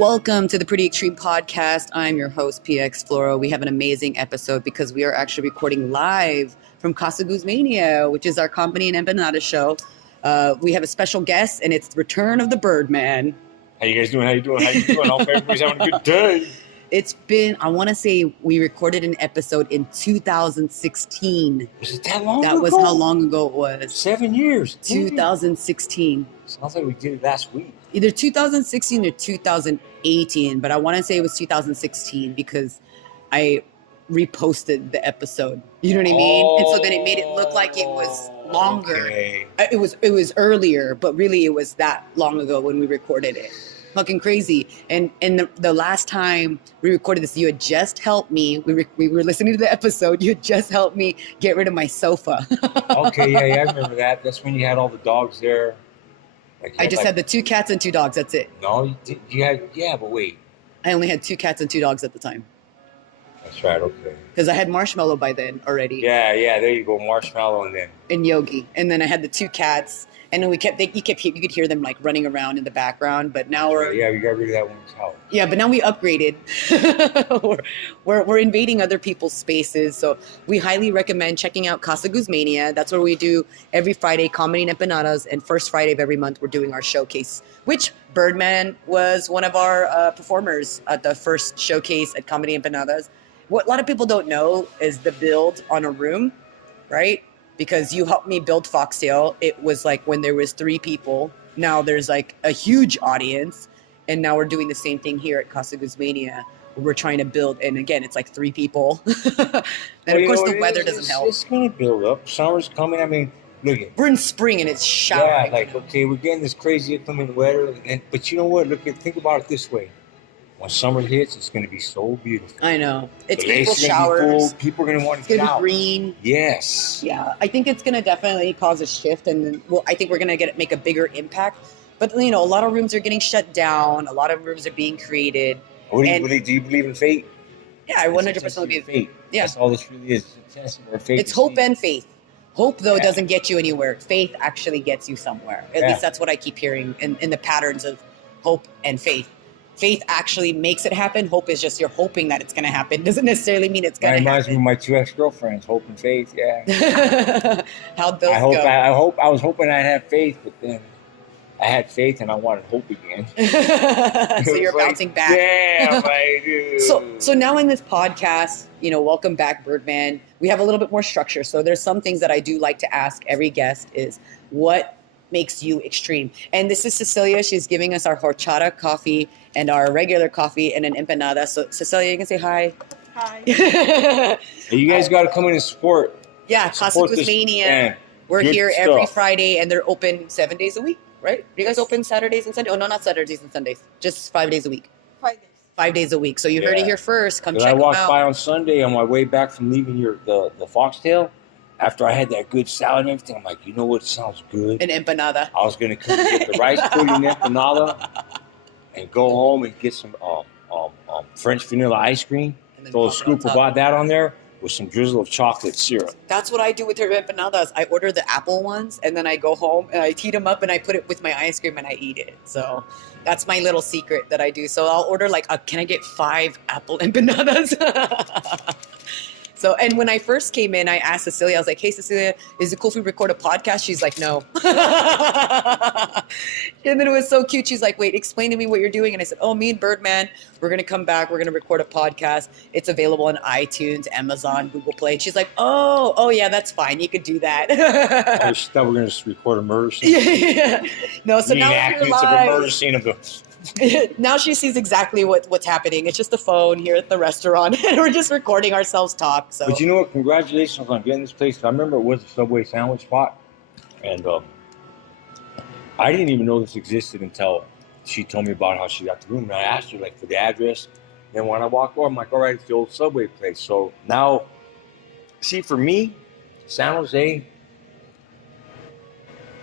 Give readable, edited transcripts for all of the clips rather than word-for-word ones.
Welcome to the Pretty Extreme Podcast. I'm your host, PX Floro. We have an amazing episode because we are actually recording live from Casa Guzmania, which is our company and empanada show. We have a special guest, and it's the return of the Birdman. How you guys doing? How you doing? Hope everybody's having a good day. It's been, I want to say we recorded an episode in 2016. Was it that long ago? That was how long ago it was. 7 years. 2016. Sounds like we did it last week. Either 2016 or 2018, but I want to say it was 2016 because I reposted the episode. You know what I mean? And so then it made it look like it was longer. Okay. It was earlier, but really it was that long ago when we recorded it. Fucking crazy. And the last time we recorded this, you had just helped me. We were listening to the episode. You had just helped me get rid of my sofa. Okay, yeah, I remember that. That's when you had all the dogs there. Like, I just had the 2 cats and 2 dogs. That's it. No, you had, yeah, but wait. I only had 2 cats and 2 dogs at the time. That's right, okay. Because I had Marshmallow by then already. Yeah, there you go, Marshmallow and Yogi. And then I had the 2 cats. And then you could hear them like running around in the background. But now we're... Yeah, we got rid of that one's house. Yeah, but now we upgraded. we're invading other people's spaces. So we highly recommend checking out Casa Guzmania. That's where we do every Friday comedy and empanadas. And first Friday of every month, we're doing our showcase, which Birdman was one of our performers at the first showcase at Comedy Empanadas. What a lot of people don't know is the build on a room, right? Because you helped me build Foxtail. It was like when there was 3 people. Now there's like a huge audience. And now we're doing the same thing here at Casa Guzmania. We're trying to build, and again, it's like 3 people. And of course the weather doesn't help. It's going to build up. Summer's coming. I mean, look at... We're in spring and it's showering. Yeah, like, okay, we're getting this crazy inclement weather. But you know what? Think about it this way. When summer hits, it's going to be so beautiful. I know. It's the April showers. People are going to want to get out. It's going to be green. Yes. Yeah, I think it's going to definitely cause a shift, and I think we're going to make a bigger impact. But you know, a lot of rooms are getting shut down. A lot of rooms are being created. Do you believe in fate? Yeah, I 100% believe in fate. Yeah, that's all this really is. It's a test of faith. It's hope and faith. Hope, though, doesn't get you anywhere. Faith actually gets you somewhere. At least that's what I keep hearing in the patterns of hope and faith. Faith actually makes it happen. Hope is just you're hoping that it's going to happen. Doesn't necessarily mean it's going to happen. That reminds me of my 2 ex-girlfriends, Hope and Faith. Yeah. How'd those go? I was hoping I'd have faith, but then I had faith and I wanted hope again. So you're bouncing back. Yeah, I do. So now in this podcast, welcome back, Birdman. We have a little bit more structure. So there's some things that I do like to ask every guest is what makes you extreme? And this is Cecilia. She's giving us our horchata coffee and our regular coffee and an empanada. So Cecilia, you can say hi. Hi. Hey, you guys got to come in and support. Yeah, Casa Guzmania. We're here every Friday, and they're open 7 days a week, right? You guys open Saturdays and Sundays? Oh, no, not Saturdays and Sundays. Just 5 days a week. 5 days. 5 days a week. So you heard it here first. Come check them out. I walked by on Sunday on my way back from leaving the Foxtail. After I had that good salad and everything, I'm like, you know what sounds good? An empanada. I was going to get the rice pudding empanada and go home and get some French vanilla ice cream. Throw a scoop of that on there with some drizzle of chocolate syrup. That's what I do with her empanadas. I order the apple ones, and then I go home and I heat them up and I put it with my ice cream and I eat it. So that's my little secret that I do. So I'll order can I get 5 apple empanadas? So, and when I first came in, I asked Cecilia, I was like, hey, Cecilia, is it cool if we record a podcast? She's like, no. And then it was so cute. She's like, wait, explain to me what you're doing. And I said, oh, me and Birdman, we're going to come back. We're going to record a podcast. It's available on iTunes, Amazon, Google Play. And she's like, oh, yeah, that's fine. You could do that. I thought we're going to just record a murder scene. Yeah. No, so now we're live. Of a murder scene of the... Now she sees exactly what's happening. It's just the phone here at the restaurant, and we're just recording ourselves talk. So, but you know what? Congratulations on getting this place. I remember it was a Subway sandwich spot, and I didn't even know this existed until she told me about how she got the room. And I asked her for the address. And when I walked over, I'm like, all right, it's the old Subway place. So now, see, for me, San Jose.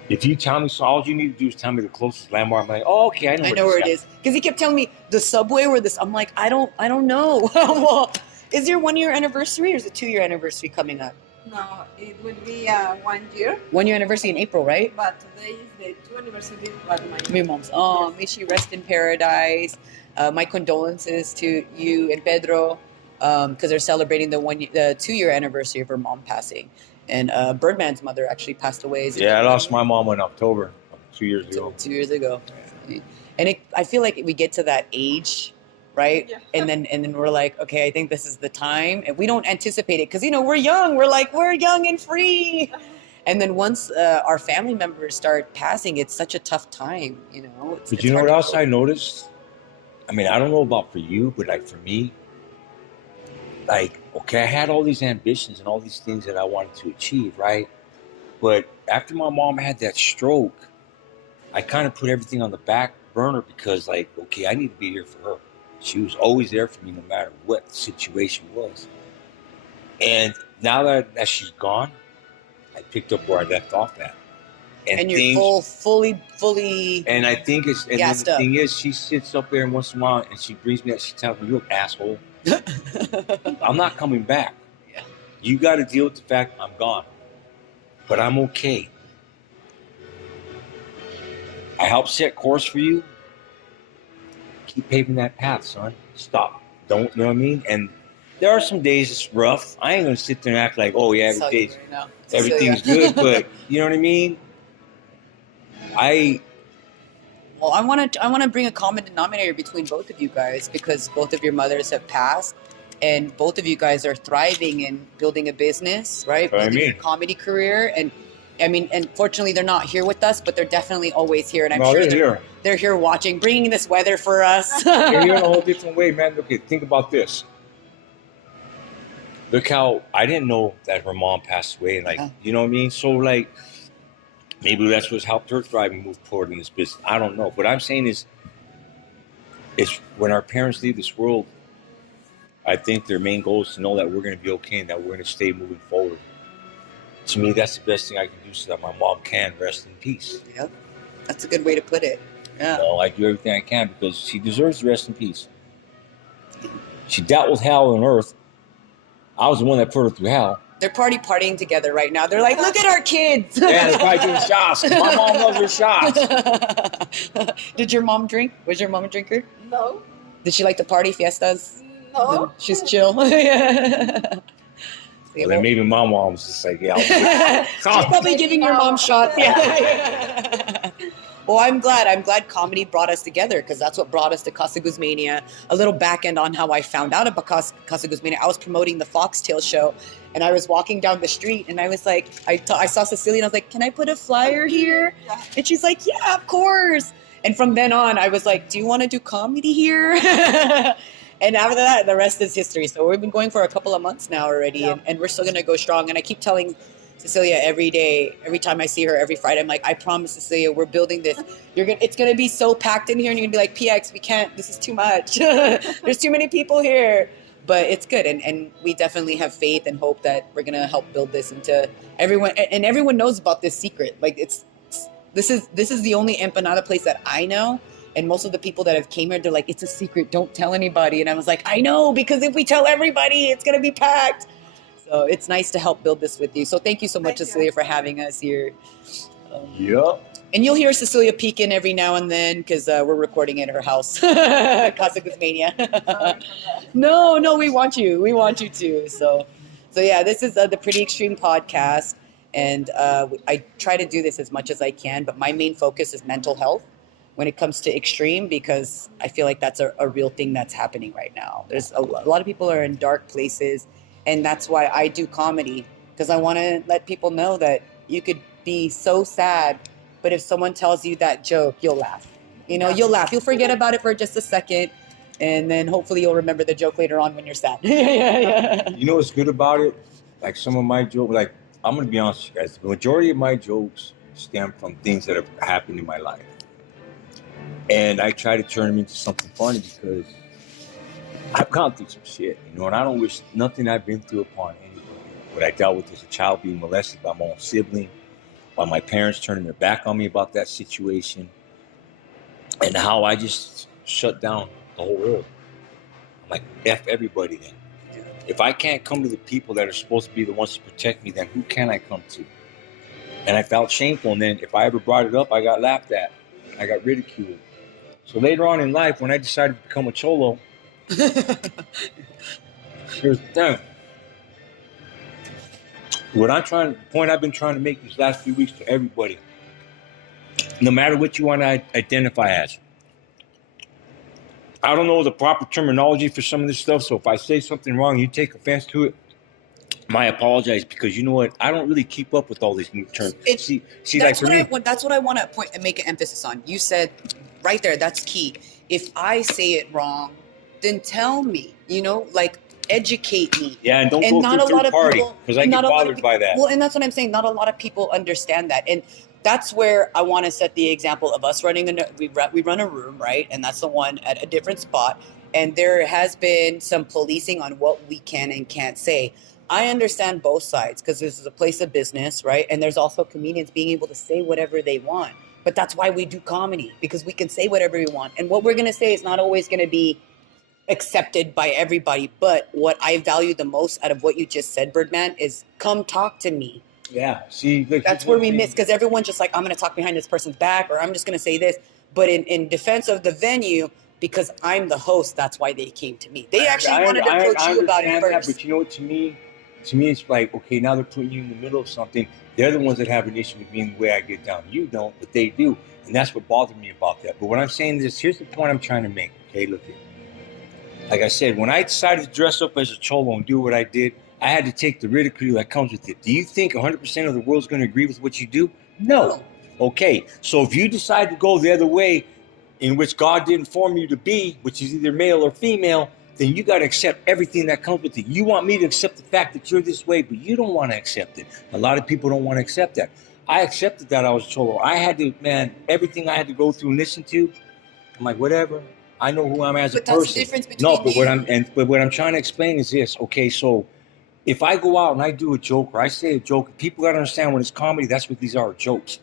If you tell me, so all you need to do is tell me the closest landmark. I'm like, oh, okay, I know where it is. Because he kept telling me the Subway or this. I'm like, I don't know. Well, is your 1 year anniversary or is it 2 year anniversary coming up? No, it would be 1 year. 1 year anniversary in April, right? But today is the 2nd anniversary of my mom's. Oh, may she rest in paradise. My condolences to you and Pedro, because they're celebrating the 2-year anniversary of her mom passing. And Birdman's mother actually passed away. Yeah, I lost my mom in October 2 years ago. 2 years ago. And I feel like we get to that age, right? Yeah. And then we're like, okay, I think this is the time. And we don't anticipate it because, we're young. We're like, we're young and free. And then once our family members start passing, it's such a tough time, But you know what else I noticed? I mean, I don't know about for you, but like for me, like, okay, I had all these ambitions and all these things that I wanted to achieve, right? But after my mom had that stroke, I kind of put everything on the back burner because, like, okay, I need to be here for her. She was always there for me no matter what the situation was. And now that she's gone, I picked up where I left off at. And you're fully. And I think it's, and then the up. thing is, she sits up there once in a while and she brings me that, she tells me, "You an asshole." I'm not coming back. Yeah. You got to deal with the fact I'm gone. But I'm okay. I helped set course for you. Keep paving that path, son. Stop. Don't, you know what I mean? And there are some days it's rough. I ain't going to sit there and act like, oh, yeah, everything's good. But you know what I mean? Well, I want to bring a common denominator between both of you guys because both of your mothers have passed and both of you guys are thriving and building a business, right? Building your comedy career. And I mean, and fortunately they're not here with us, but they're definitely always here. And I'm sure they're here watching, bringing this weather for us. They're here in a whole different way, man. Okay, think about this. Look how I didn't know that her mom passed away. And like, you know what I mean? So like, maybe that's what's helped her thrive and move forward in this business. I don't know. What I'm saying is when our parents leave this world, I think their main goal is to know that we're going to be okay and that we're going to stay moving forward. To me, that's the best thing I can do so that my mom can rest in peace. Yep. That's a good way to put it. Yeah. I do everything I can because she deserves to rest in peace. She dealt with hell on earth. I was the one that put her through hell. They're partying together right now. They're like, look at our kids. Yeah, they're probably doing shots. My mom loves her shots. Did your mom drink? Was your mom a drinker? No. Did she like to party, fiestas? No. She's chill. Well, then maybe my mom's just like, yeah. She's probably giving your mom shots. Yeah. Well, I'm glad comedy brought us together because that's what brought us to Casa Guzmania. A little back end on how I found out about Casa Guzmania. I was promoting the Foxtail show and I was walking down the street and I was like, I saw Cecilia and I was like, can I put a flyer here? And she's like, yeah, of course. And from then on, I was like, do you want to do comedy here? And after that, the rest is history. So we've been going for a couple of months now already and we're still going to go strong. And I keep telling Cecilia every day, every time I see her, every Friday, I'm like, I promise, Cecilia, we're building this. It's gonna be so packed in here, and you're gonna be like, PX, we can't. This is too much. There's too many people here, but it's good, and we definitely have faith and hope that we're gonna help build this into everyone, and everyone knows about this secret. Like this is the only empanada place that I know. And most of the people that have came here, they're like, it's a secret. Don't tell anybody. And I was like, I know, because if we tell everybody, it's gonna be packed. So it's nice to help build this with you. So thank you so much, Cecilia, for having us here. And you'll hear Cecilia peeking every now and then because we're recording at her house, Casa Guzmania. No, we want you. We want you too. So yeah, this is the Pretty Extreme podcast. And I try to do this as much as I can. But my main focus is mental health when it comes to extreme because I feel like that's a real thing that's happening right now. There's a lot of people are in dark places. And that's why I do comedy, because I want to let people know that you could be so sad, but if someone tells you that joke, you'll laugh. You'll laugh. You'll forget about it for just a second, and then hopefully you'll remember the joke later on when you're sad. Yeah. You know what's good about it? Like some of my jokes, like I'm going to be honest with you guys, the majority of my jokes stem from things that have happened in my life. And I try to turn them into something funny because I've gone through some shit, and I don't wish nothing I've been through upon anybody. What I dealt with as a child being molested by my own sibling, by my parents turning their back on me about that situation, and how I just shut down the whole world. I'm like, F everybody then. If I can't come to the people that are supposed to be the ones to protect me, then who can I come to? And I felt shameful, and then if I ever brought it up, I got laughed at. I got ridiculed. So later on in life, when I decided to become a cholo, here's the thing. The point I've been trying to make these last few weeks to everybody, no matter what you want to identify as. I don't know the proper terminology for some of this stuff, so if I say something wrong, you take offense to it, I apologize, because you know what? I don't really keep up with all these new terms. See, that's like for what me, that's what I want to point and make an emphasis on. You said right there, that's key. If I say it wrong, then tell me. You know, like educate me. Yeah, and don't go not through a lot third of party, people, because I and get not a lot of bothered people, by that. Well, and that's what I'm saying. Not a lot of people understand that, and that's where I want to set the example of us running. We run a room, right, and that's the one at a different spot. And there has been some policing on what we can and can't say. I understand both sides because this is a place of business, right? And there's also comedians being able to say whatever they want. But that's why we do comedy, because we can say whatever we want. And what we're going to say is not always going to be accepted by everybody. But what I value the most out of what you just said, Birdman, is come talk to me. Yeah, see, look, that's where we miss, because everyone's just like, I'm going to talk behind this person's back, or I'm just going to say this. But in defense of the venue, because I'm the host, that's why they came to me. They actually wanted to approach you about it first. That, but you know what, to me, it's like, okay, now they're putting you in the middle of something. They're the ones that have an issue with being the way I get down. You don't, but they do. And that's what bothered me about that. But what I'm saying is, here's the point I'm trying to make. Okay, look here. Like I said, when I decided to dress up as a cholo and do what I did, I had to take the ridicule that comes with it. Do you think 100% of the world's going to agree with what you do? No. Okay, so if you decide to go the other way, in which God didn't form you to be, which is either male or female, then you got to accept everything that comes with it. You want me to accept the fact that you're this way, but you don't want to accept it. A lot of people don't want to accept that. I accepted that I was cholo. I had to, man, everything I had to go through and listen to, I'm like, whatever. I know who I am as a person. But that's the difference between but what I'm trying to explain is this. Okay, so if I go out and I do a joke or I say a joke, people got to understand when it's comedy, that's what these are, jokes.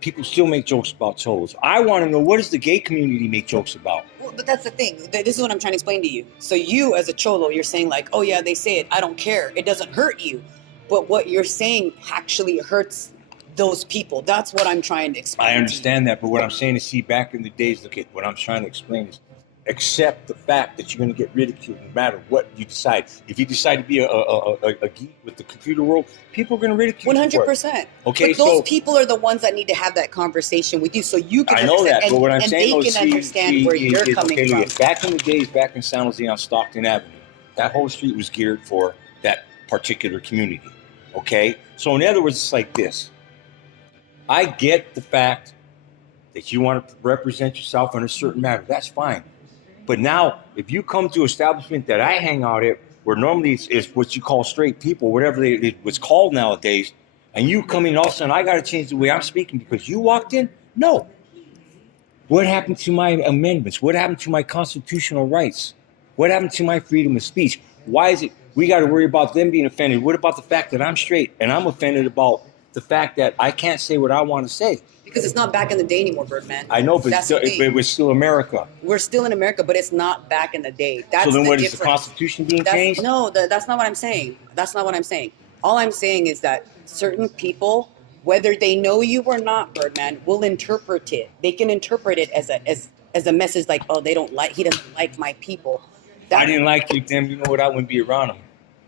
People still make jokes about cholos. I want to know, what does the gay community make jokes about? Well, but that's the thing. This is what I'm trying to explain to you. So you, as a cholo, you're saying like, oh yeah, they say it. I don't care. It doesn't hurt you. But what you're saying actually hurts those people. That's what I'm trying to explain. I understand that. But what I'm saying is, see, back in the days, look at what I'm trying to explain is, accept the fact that you're going to get ridiculed no matter what you decide. If you decide to be a geek with the computer world, people are going to ridicule 100%. Okay, but those people are the ones that need to have that conversation with you, so you can. I know that, but what I'm saying, they can understand where you're coming from. Back in the days, back in San Jose on Stockton Avenue, that whole street was geared for that particular community. Okay, so in other words, it's like this. I get the fact that you want to represent yourself in a certain manner. That's fine. But now, if you come to an establishment that I hang out at, where normally it's what you call straight people, whatever it's called nowadays, and you come in all of a sudden, I got to change the way I'm speaking because you walked in? No. What happened to my amendments? What happened to my constitutional rights? What happened to my freedom of speech? Why is it we got to worry about them being offended? What about the fact that I'm straight and I'm offended about the fact that I can't say what I want to say? Because it's not back in the day anymore, Birdman. I know, but it was still America. We're still in America, but it's not back in the day. That's so then what difference. Is the Constitution being changed? No, that's not what I'm saying. That's not what I'm saying. All I'm saying is that certain people, whether they know you or not, Birdman, will interpret it. They can interpret it as a message like, oh, he doesn't like my people. I didn't like you, then you know what? I wouldn't be around them.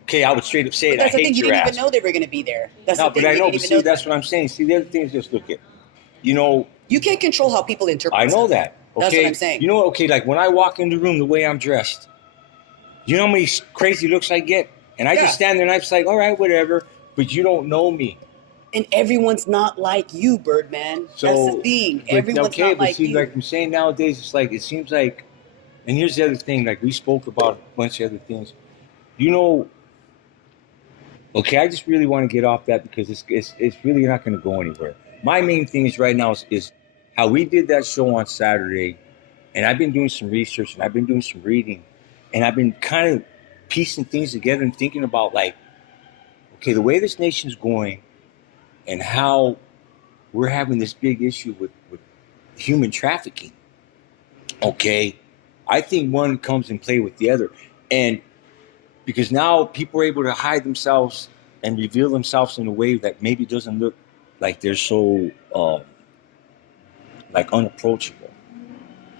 Okay, I would straight up say it. That's the thing. You didn't even know they were going to be there. But I know. But see, that's what I'm saying. See, the other thing is just look at. You can't control how people interpret. I know that. Okay? That's what I'm saying. You know, okay, like when I walk in the room, the way I'm dressed, you know how many crazy looks I get? And I just stand there and I'm just like, all right, whatever. But you don't know me. And everyone's not like you, Birdman. So, that's the thing. Everyone's not like you. Like I'm saying nowadays, it's like, it seems like, and here's the other thing, like we spoke about a bunch of other things. Okay, I just really want to get off that because it's really not going to go anywhere. My main thing is right now is how we did that show on Saturday, and I've been doing some research and I've been doing some reading, and I've been kind of piecing things together and thinking about like, okay, the way this nation's going and how we're having this big issue with human trafficking. Okay, I think one comes in play with the other, and because now people are able to hide themselves and reveal themselves in a way that maybe doesn't look like they're so like unapproachable.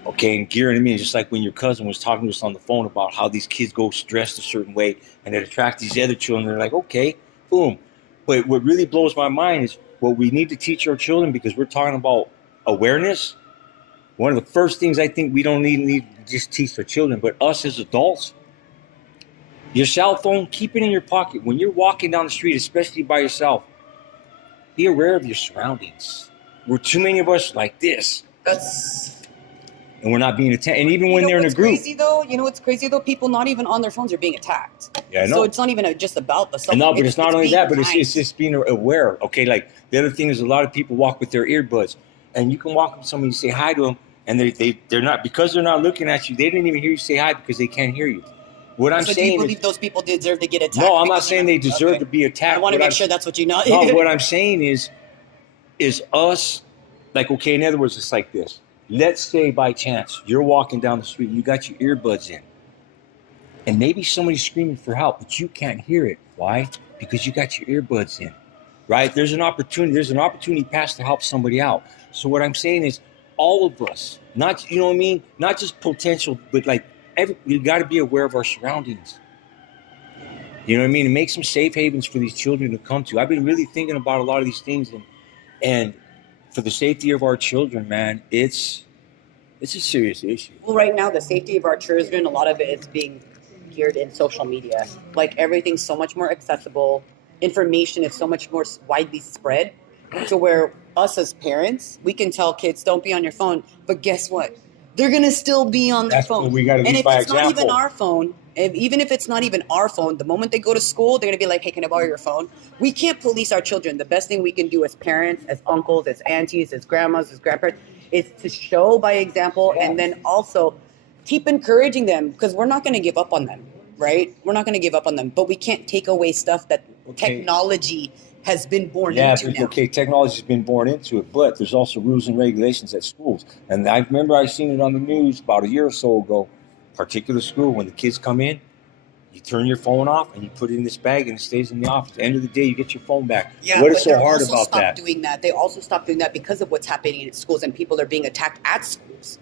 Okay, and gearing them in, just like when your cousin was talking to us on the phone about how these kids go dressed a certain way and it attracts these other children. They're like, okay, boom. But what really blows my mind is what we need to teach our children, because we're talking about awareness. One of the first things I think we don't need to just teach our children, but us as adults, your cell phone, keep it in your pocket. When you're walking down the street, especially by yourself, be aware of your surroundings. We're too many of us like this. And we're not being attacked. And even when they're in a group. Crazy though? You know what's crazy though? People not even on their phones are being attacked. Yeah, I know. So it's not even just about the cell. No, but it's not only that, but nice. it's just being aware. Okay, like the other thing is a lot of people walk with their earbuds. And you can walk up to somebody and say hi to them, and they're not, because they're not looking at you, they didn't even hear you say hi because they can't hear you. What I'm saying do you believe those people deserve to get attacked? No, I'm not saying they deserve to be attacked. I want to make sure that's what you know. No, what I'm saying is us, like, okay, in other words, it's like this. Let's say by chance you're walking down the street and you got your earbuds in, and maybe somebody's screaming for help, but you can't hear it. Why? Because you got your earbuds in, right? There's an opportunity passed to help somebody out. So what I'm saying is, all of us, not, you know what I mean, not just potential, but like you got to be aware of our surroundings. You know what I mean? And make some safe havens for these children to come to. I've been really thinking about a lot of these things, and for the safety of our children, man, it's a serious issue. Well, right now, the safety of our children, a lot of it is being geared in social media. Like, everything's so much more accessible. Information is so much more widely spread to where us as parents, we can tell kids, don't be on your phone. But guess what? They're going to still be on their phone. We got to lead by example. And if it's not even our phone, even if it's not even our phone, the moment they go to school, they're going to be like, hey, can I borrow your phone? We can't police our children. The best thing we can do as parents, as uncles, as aunties, as grandmas, as grandparents, is to show by example, and then also keep encouraging them, because we're not going to give up on them, right? We're not going to give up on them, but we can't take away stuff that technology has been born into now. Okay, technology's been born into it, but there's also rules and regulations at schools. And I remember I seen it on the news about a year or so ago, particular school, when the kids come in, you turn your phone off and you put it in this bag and it stays in the office. At the end of the day, you get your phone back. Yeah, what is so hard about that? They also stopped doing that because of what's happening in schools, and people are being attacked at schools.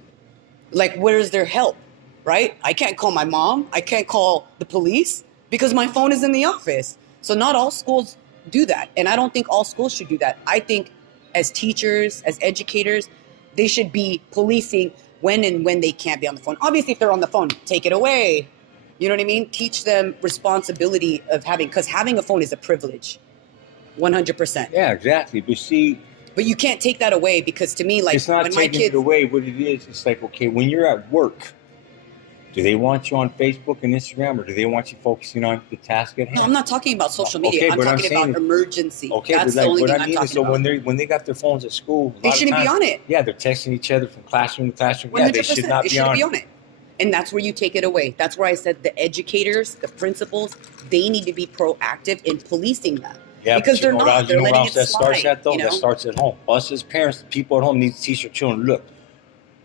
Like, where's their help, right? I can't call my mom. I can't call the police because my phone is in the office. So not all schools do that. And I don't think all schools should do that. I think as teachers, as educators, they should be policing when they can't be on the phone. Obviously, if they're on the phone, take it away. You know what I mean? Teach them responsibility of because having a phone is a privilege. 100%. Yeah, exactly. But you can't take that away, because to me, like, it's not when taking my kids, it away. What it is, it's like, okay, when you're at work, do they want you on Facebook and Instagram, or do they want you focusing on the task at hand? No, I'm not talking about social media. I'm talking about emergency. Okay, that's but the only what thing I mean is, so when they got their phones at school, they shouldn't be on it. Yeah, they're texting each other from classroom to classroom. Yeah, they should not be on it. And that's where you take it away. That's where I said the educators, the principals, they need to be proactive in policing that. Yeah, because they're not. They're letting it slide. That starts at, though? That starts at home. Us as parents, the people at home, need to teach our children, look,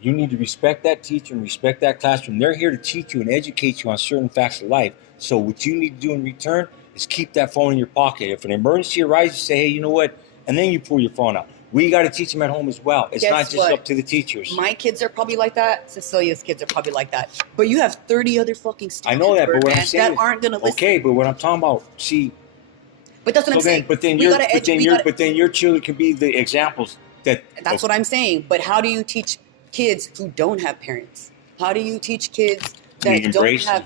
you need to respect that teacher and respect that classroom. They're here to teach you and educate you on certain facts of life. So what you need to do in return is keep that phone in your pocket. If an emergency arises, you say, hey, you know what? And then you pull your phone out. We got to teach them at home as well. It's not just up to the teachers. My kids are probably like that. Cecilia's kids are probably like that. But you have 30 other fucking students, I know that, but what I'm saying that aren't going to listen. Okay, but what I'm talking about, see. But that's what I'm saying. But then your children can be the examples. That's what I'm saying. But how do you teach kids who don't have parents? How do you teach kids that don't have,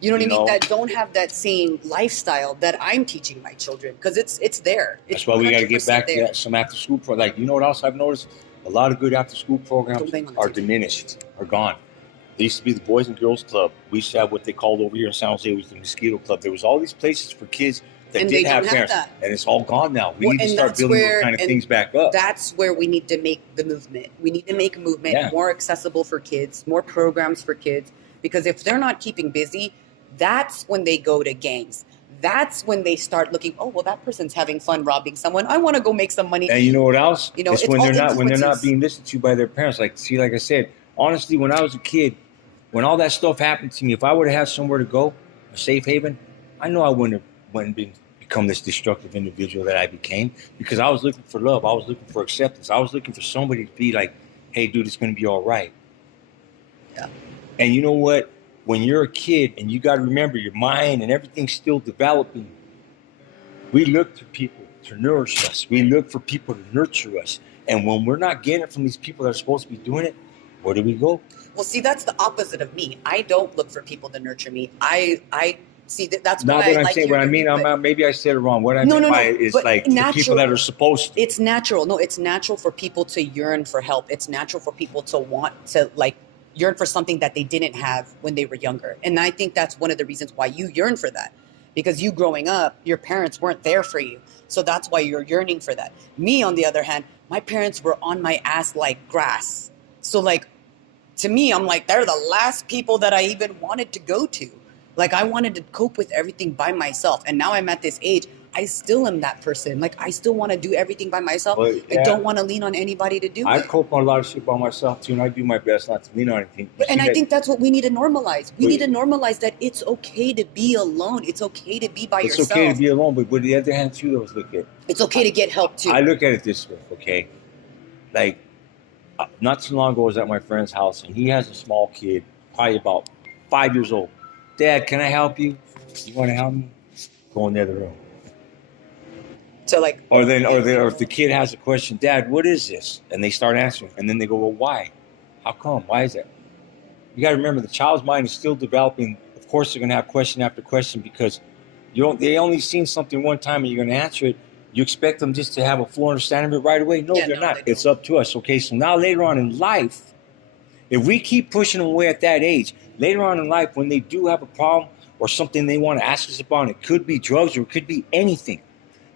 you know what I mean, that don't have that same lifestyle that I'm teaching my children? Because it's there. That's why we got to get back to some after school programs. Like, you know what else I've noticed? A lot of good after school programs are diminished, are gone. There used to be the Boys and Girls Club. We used to have what they called over here in San Jose was the Mosquito Club. There was all these places for kids that didn't have parents, and it's all gone now. We need to start building those kind of things back up. That's where we need to make the movement. We need to make a movement more accessible for kids, more programs for kids, because if they're not keeping busy, that's when they go to gangs. That's when they start looking, oh, well, that person's having fun robbing someone. I want to go make some money. And you know what else? You know, it's when they're not being listened to by their parents. Like I said, honestly, when I was a kid, when all that stuff happened to me, if I would have had somewhere to go, a safe haven, I know I wouldn't become this destructive individual that I became, because I was looking for love. I was looking for acceptance. I was looking for somebody to be like, hey, dude, it's going to be all right. Yeah. And you know what? When you're a kid and you got to remember your mind and everything's still developing, we look to people to nourish us. We look for people to nurture us. And when we're not getting it from these people that are supposed to be doing it, where do we go? Well, see, that's the opposite of me. I don't look for people to nurture me. I see that's Not why what I I'm like saying. What I mean, maybe I said it wrong. What I mean by it is but like the people that are supposed to. It's natural. No, it's natural for people to yearn for help. It's natural for people to want to like yearn for something that they didn't have when they were younger. And I think that's one of the reasons why you yearn for that. Because you growing up, your parents weren't there for you. So that's why you're yearning for that. Me, on the other hand, my parents were on my ass like grass. So like, to me, I'm like, they're the last people that I even wanted to go to. Like, I wanted to cope with everything by myself. And now I'm at this age, I still am that person. Like, I still want to do everything by myself. But, yeah, I don't want to lean on anybody to do I it. cope on a lot of shit by myself too, and I do my best not to lean on anything. And I think that's what we need to normalize. We need to normalize that it's okay to be alone. It's okay to be by yourself. It's okay to be alone, but on the other hand too, let's look at. It's okay to get help too. I look at it this way, okay? Like, not too long ago, I was at my friend's house, and he has a small kid, probably about 5 years old. Dad, can I help you? You want to help me? Go in the other room. So like, or if the kid has a question, Dad, what is this? And they start answering, and then they go, well, why? How come? Why is that? You got to remember, the child's mind is still developing. Of course, they're going to have question after question because they only seen something one time, and you're going to answer it. You expect them just to have a full understanding of it right away? No, they're not. It's up to us. Okay, so now later on in life, if we keep pushing them away at that age, later on in life, when they do have a problem or something they want to ask us about, it could be drugs or it could be anything.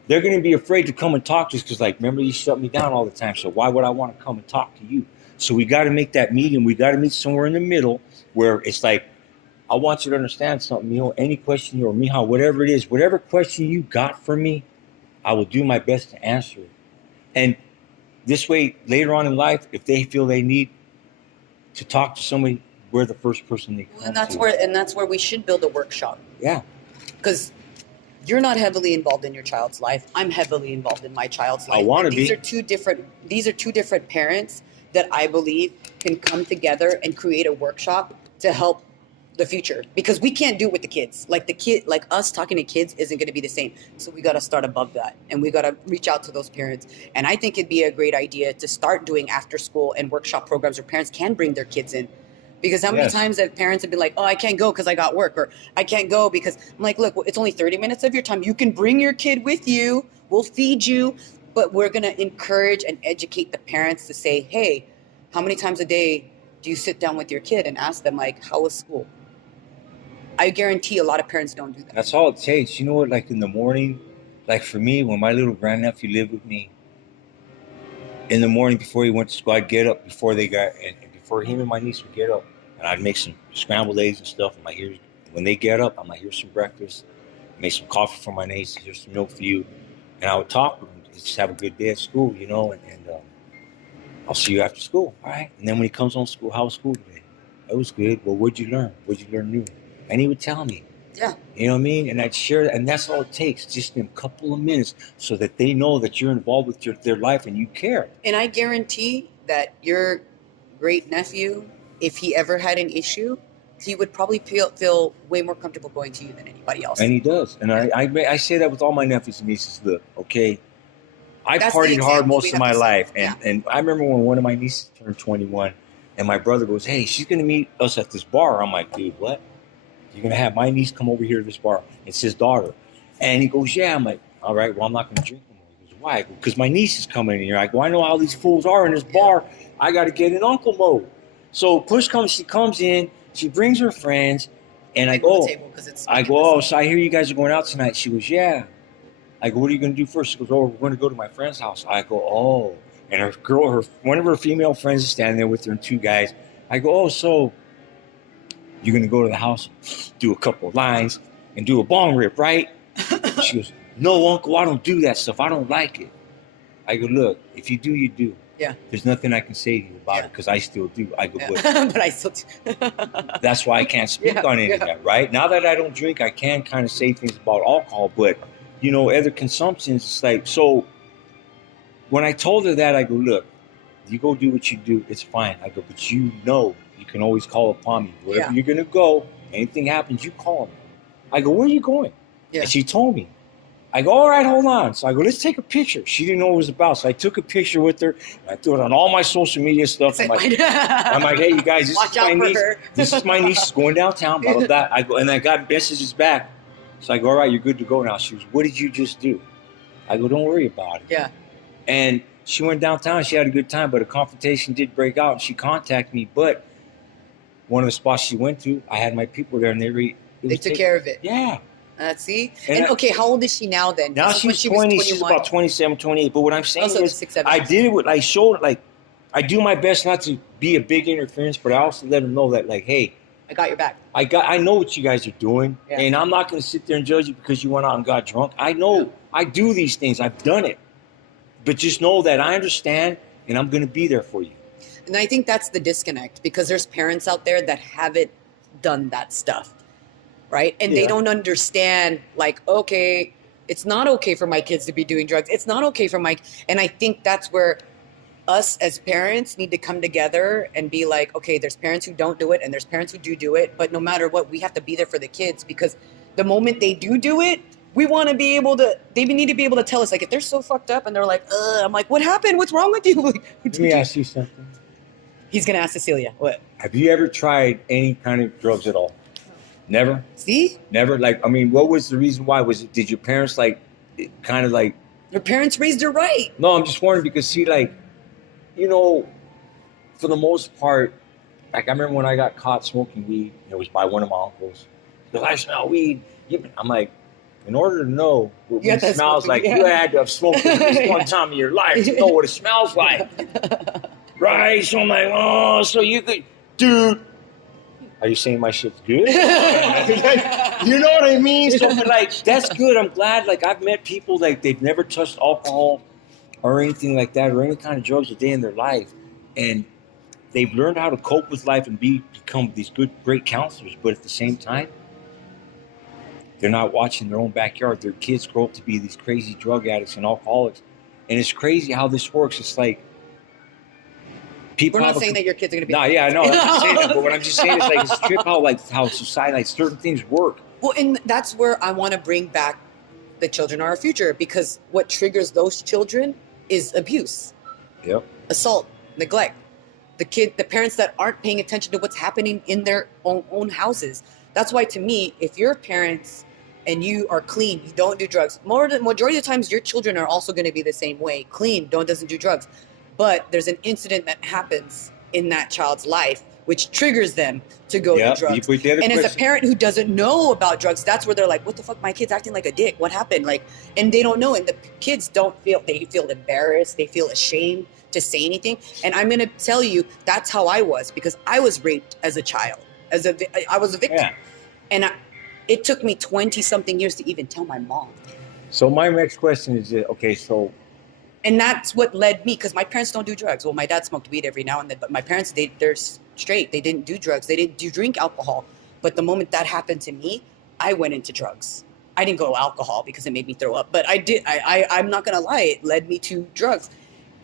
They're going to be afraid to come and talk to us because, like, remember, you shut me down all the time. So why would I want to come and talk to you? So we got to make that medium. We got to meet somewhere in the middle where it's like, I want you to understand something, any question or Mihal, whatever it is, whatever question you got for me, I will do my best to answer it. And this way, later on in life, if they feel they need to talk to somebody, we're the first person they come and that's to. That's where we should build a workshop. Yeah. Because you're not heavily involved in your child's life. I'm heavily involved in my child's life. I want to be. These are two different parents that I believe can come together and create a workshop to help the future, because we can't do it with the kids. Like us talking to kids isn't going to be the same. So we got to start above that, and we got to reach out to those parents. And I think it'd be a great idea to start doing after school and workshop programs where parents can bring their kids in. Because how many times have parents have been like, oh, I can't go because I got work, or I can't go because I'm like, look, it's only 30 minutes of your time. You can bring your kid with you. We'll feed you. But we're going to encourage and educate the parents to say, hey, how many times a day do you sit down with your kid and ask them, like, how was school? I guarantee a lot of parents don't do that. That's all it takes. You know what? Like in the morning, like for me, when my little grandnephew lived with me, in the morning before he went to school, I'd get up before before him and my niece would get up, and I'd make some scrambled eggs and stuff. I'm like, when they get up, I'm like, here's some breakfast. Make some coffee for my niece. Here's some milk for you. And I would talk with him. Just have a good day at school, and I'll see you after school. All right. And then when he comes home from school, how was school today? It was good. Well, what'd you learn? What'd you learn new? And he would tell me. Yeah. You know what I mean? And I'd share that. And that's all it takes, just in a couple of minutes, so that they know that you're involved with their life and you care. And I guarantee that your great nephew, if he ever had an issue, he would probably feel way more comfortable going to you than anybody else. And he does. And I say that with all my nephews and nieces. Look, okay, I That's partied hard most of my life. Yeah. And I remember when one of my nieces turned 21, and my brother goes, hey, she's going to meet us at this bar. I'm like, dude, what? You're going to have my niece come over here to this bar. It's his daughter. And he goes, yeah. I'm like, all right, well, I'm not going to drink anymore. He goes, why? Because my niece is coming in here. I go, I know how these fools are in this bar. I got to get in uncle mode. So push comes, she comes in, she brings her friends, and I go, oh, so I hear you guys are going out tonight. She goes, yeah. I go, what are you going to do first? She goes, oh, we're going to go to my friend's house. I go, oh. And one of her female friends is standing there with her and two guys. I go, oh, so you're going to go to the house, do a couple of lines, and do a bong rip, right? She goes, no, uncle, I don't do that stuff. I don't like it. I go, look, if you do, you do. Yeah. There's nothing I can say to you about it, because I still do. I go, but I still do. That's why I can't speak on any of that, right? Now that I don't drink, I can kind of say things about alcohol, but, other consumptions, it's like, so when I told her that, I go, look, you go do what you do, it's fine. I go, but You can always call upon me. Wherever Yeah. you're gonna go, anything happens, you call me. I go, where are you going? Yeah. And she told me. I go, all right, hold on. So I go, let's take a picture. She didn't know what it was about. So I took a picture with her. And I threw it on all my social media stuff. I'm like, hey, you guys, this Watch is out my for niece. her. This is my niece going downtown, blah, blah, blah. I go, and I got messages back. So I go, all right, you're good to go now. She goes, what did you just do? I go, don't worry about it. Yeah. And she went downtown. She had a good time, but a confrontation did break out. And she contacted me. But one of the spots she went to, I had my people there, and They took care of it. Yeah. See? And okay, how old is she now then? Now This is when she's she was 20. She's about 27, 28. But what I'm saying Also, is, 6, 7 I years. did it with, I showed, like, I do my best not to be a big interference, but I also let them know that, like, hey, I got your back. I know what you guys are doing, Yeah. and I'm not going to sit there and judge you because you went out and got drunk. I know. Yeah. I do these things. I've done it. But just know that I understand, and I'm going to be there for you. And I think that's the disconnect, because there's parents out there that haven't done that stuff, right? And they Yeah. don't understand, like, okay, it's not okay for my kids to be doing drugs. It's not okay for and I think that's where us as parents need to come together and be like, okay, there's parents who don't do it and there's parents who do it. But no matter what, we have to be there for the kids, because the moment they do it, we want to be able to, they need to be able to tell us, like, if they're so fucked up and they're like, I'm like, what happened? What's wrong with you? Like, Let me ask you something. He's going to ask Cecilia. What? Have you ever tried any kind of drugs at all? Never? See? Never? Like, I mean, what was the reason why? Did your parents, like, kind of like... Your parents raised her right. No, I'm just wondering because, see, like, you know, for the most part, like, I remember when I got caught smoking weed, it was by one of my uncles. Because I smell weed. I'm like, in order to know what weed smells like, you had to have smoked it at least one time in your life to know what it smells like. Right? So I'm like, oh, so you could... Dude, are you saying my shit's good? You know what I mean? So, but, like, that's good. I'm glad. Like, I've met people, like, they've never touched alcohol or anything like that, or any kind of drugs a day in their life. And they've learned how to cope with life and become these great counselors. But at the same time, they're not watching their own backyard. Their kids grow up to be these crazy drug addicts and alcoholics. And it's crazy how this works. It's like, people We're not saying that your kids are going to be... No, yeah, I know. I'm just saying that. But what I'm just saying is, like, it's a trip how society, like, certain things work. Well, and that's where I want to bring back the children are our future, because what triggers those children is abuse, Yep. assault, neglect. The parents that aren't paying attention to what's happening in their own houses. That's why, to me, if you're parents and you are clean, you don't do drugs, majority of the times your children are also going to be the same way. Clean, doesn't do drugs. But there's an incident that happens in that child's life which triggers them to go to drugs. And as a parent who doesn't know about drugs, that's where they're like, what the fuck, my kid's acting like a dick. What happened? Like, and they don't know. And the kids they feel embarrassed. They feel ashamed to say anything. And I'm going to tell you, that's how I was, because I was raped as a child. I was a victim. Yeah. And it took me 20 something years to even tell my mom. So my next question is, okay, so. And that's what led me, because my parents don't do drugs. Well, my dad smoked weed every now and then, but my parents, they're straight. They didn't do drugs. They didn't drink alcohol. But the moment that happened to me, I went into drugs. I didn't go alcohol because it made me throw up, but I did. I'm not going to lie. It led me to drugs.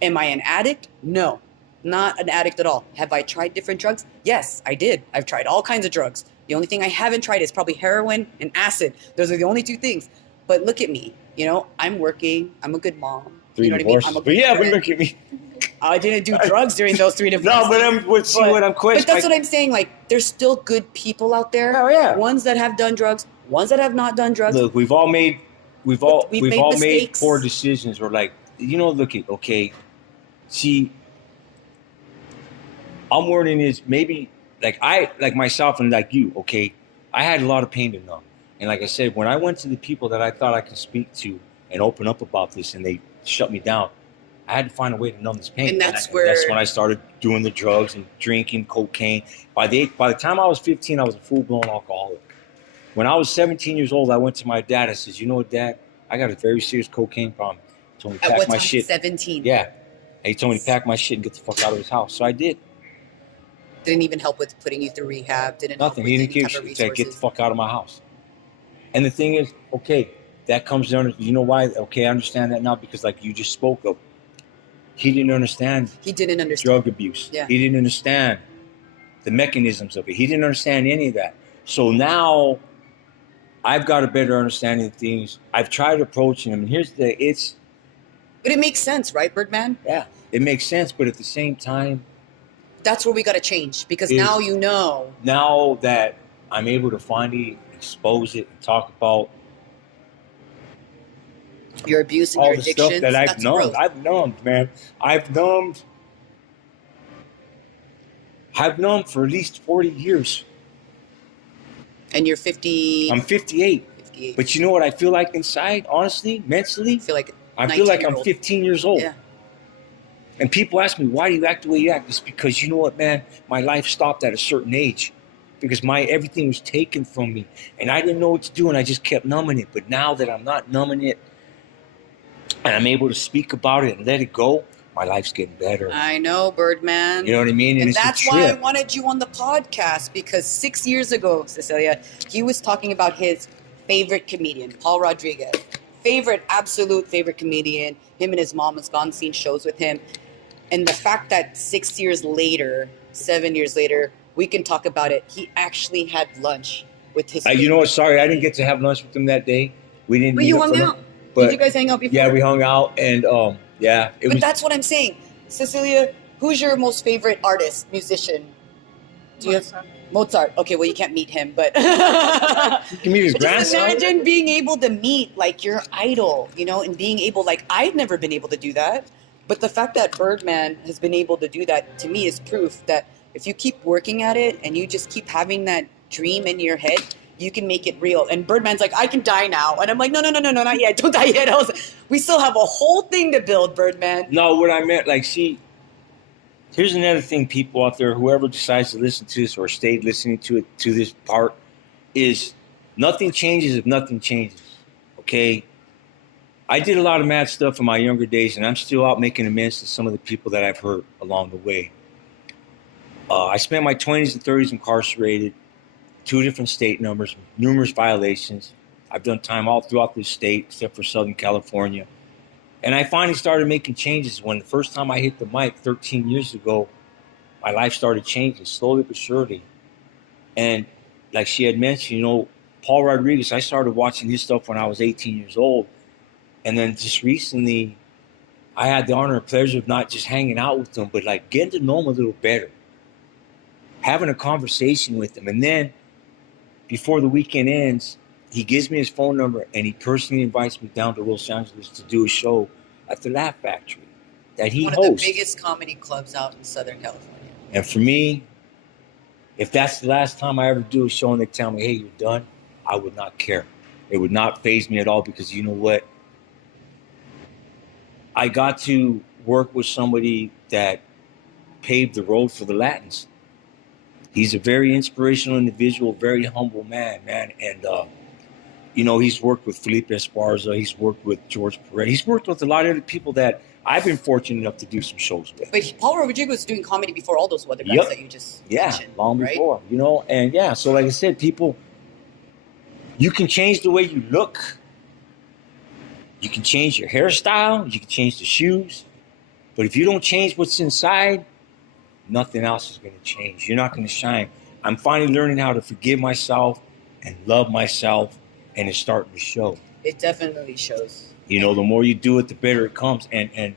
Am I an addict? No, not an addict at all. Have I tried different drugs? Yes, I did. I've tried all kinds of drugs. The only thing I haven't tried is probably heroin and acid. Those are the only two things. But look at me. You know, I'm working. I'm a good mom. 3 divorces. What I mean? But yeah, but look at me. I didn't do drugs during those 3 divorces. No, but I'm questioning. But that's what I'm saying. Like, there's still good people out there. Oh yeah. Ones that have done drugs, ones that have not done drugs. Look, we've all made mistakes. poor decisions, or like, you know, look at, okay, see, I'm wording is maybe like myself and like you, okay, I had a lot of pain to numb. And like I said, when I went to the people that I thought I could speak to and open up about this, and they shut me down, I had to find a way to numb this pain. And that's when I started doing the drugs and drinking cocaine. By the time I was 15, I was a full-blown alcoholic. When I was 17 years old, I went to my dad. I said, you know what, Dad? I got a very serious cocaine problem. He told me to pack my shit. 17? Yeah. And he told me to pack my shit and get the fuck out of his house. So I did. Didn't even help with putting you through rehab. Nothing. He didn't care. He said, get the fuck out of my house. And the thing is, okay, that comes down to, you know why? Okay, I understand that now, because like you just spoke of, he didn't understand drug abuse. Yeah. He didn't understand the mechanisms of it. He didn't understand any of that. So now I've got a better understanding of things. I've tried approaching him, and But it makes sense, right, Birdman? yeah, it makes sense. But at the same time, that's where we got to change, because now you know. Now that I'm able to finally expose it and talk about your abuse and all your the addictions, stuff that I've numbed. Growth. I've numbed, man. I've numbed for at least 40 years. And you're 50. I'm 58. 58. But you know what I feel like inside, honestly, mentally? I feel like I'm 15 years old. Yeah. And people ask me, why do you act the way you act? It's because, you know what, man? My life stopped at a certain age because everything was taken from me. And I didn't know what to do, and I just kept numbing it. But now that I'm not numbing it and I'm able to speak about it and let it go, my life's getting better. I know, Birdman. You know what I mean? And that's why I wanted you on the podcast, because 6 years ago, Cecilia, he was talking about his favorite comedian, Paul Rodriguez. Absolute favorite comedian. Him and his mom has gone seen shows with him. And the fact that 7 years later, we can talk about it. He actually had lunch with his you know what? Sorry, I didn't get to have lunch with him that day. We didn't. But you hung out. Did you guys hang out before? Yeah, we hung out, and But that's what I'm saying. Cecilia, who's your most favorite artist, musician? Mozart. Okay, well, you can't meet him, but you can meet his grandson. Just imagine being able to meet like your idol, and being able, like, I've never been able to do that. But the fact that Birdman has been able to do that, to me, is proof that if you keep working at it and you just keep having that dream in your head, you can make it real. And Birdman's like, I can die now. And I'm like, no, not yet. Don't die yet. We still have a whole thing to build, Birdman. No, what I meant, like, see, here's another thing, people out there, whoever decides to listen to this or stayed listening to this part, is nothing changes if nothing changes, okay? I did a lot of mad stuff in my younger days, and I'm still out making amends to some of the people that I've hurt along the way. I spent my 20s and 30s incarcerated, 2 different state numbers, numerous violations. I've done time all throughout the state except for Southern California. And I finally started making changes when the first time I hit the mic 13 years ago, my life started changing slowly but surely. And like she had mentioned, Paul Rodriguez, I started watching his stuff when I was 18 years old. And then just recently, I had the honor and pleasure of not just hanging out with him, but like getting to know him a little better, having a conversation with him. And then before the weekend ends, he gives me his phone number and he personally invites me down to Los Angeles to do a show at the Laugh Factory that he hosts. One of the biggest comedy clubs out in Southern California. And for me, if that's the last time I ever do a show and they tell me, hey, you're done, I would not care. It would not faze me at all, because you know what? I got to work with somebody that paved the road for the Latins. He's a very inspirational individual, very humble man. And, he's worked with Felipe Esparza. He's worked with George Perez. He's worked with a lot of other people that I've been fortunate enough to do some shows with. But Paul Rodriguez was doing comedy before all those other guys that you just mentioned. Long before, And so like I said, people, you can change the way you look. You can change your hairstyle. You can change the shoes. But if you don't change what's inside, nothing else is going to change. You're not going to shine. I'm finally learning how to forgive myself and love myself, and it's starting to show. It definitely shows. The more you do it, the better it comes. And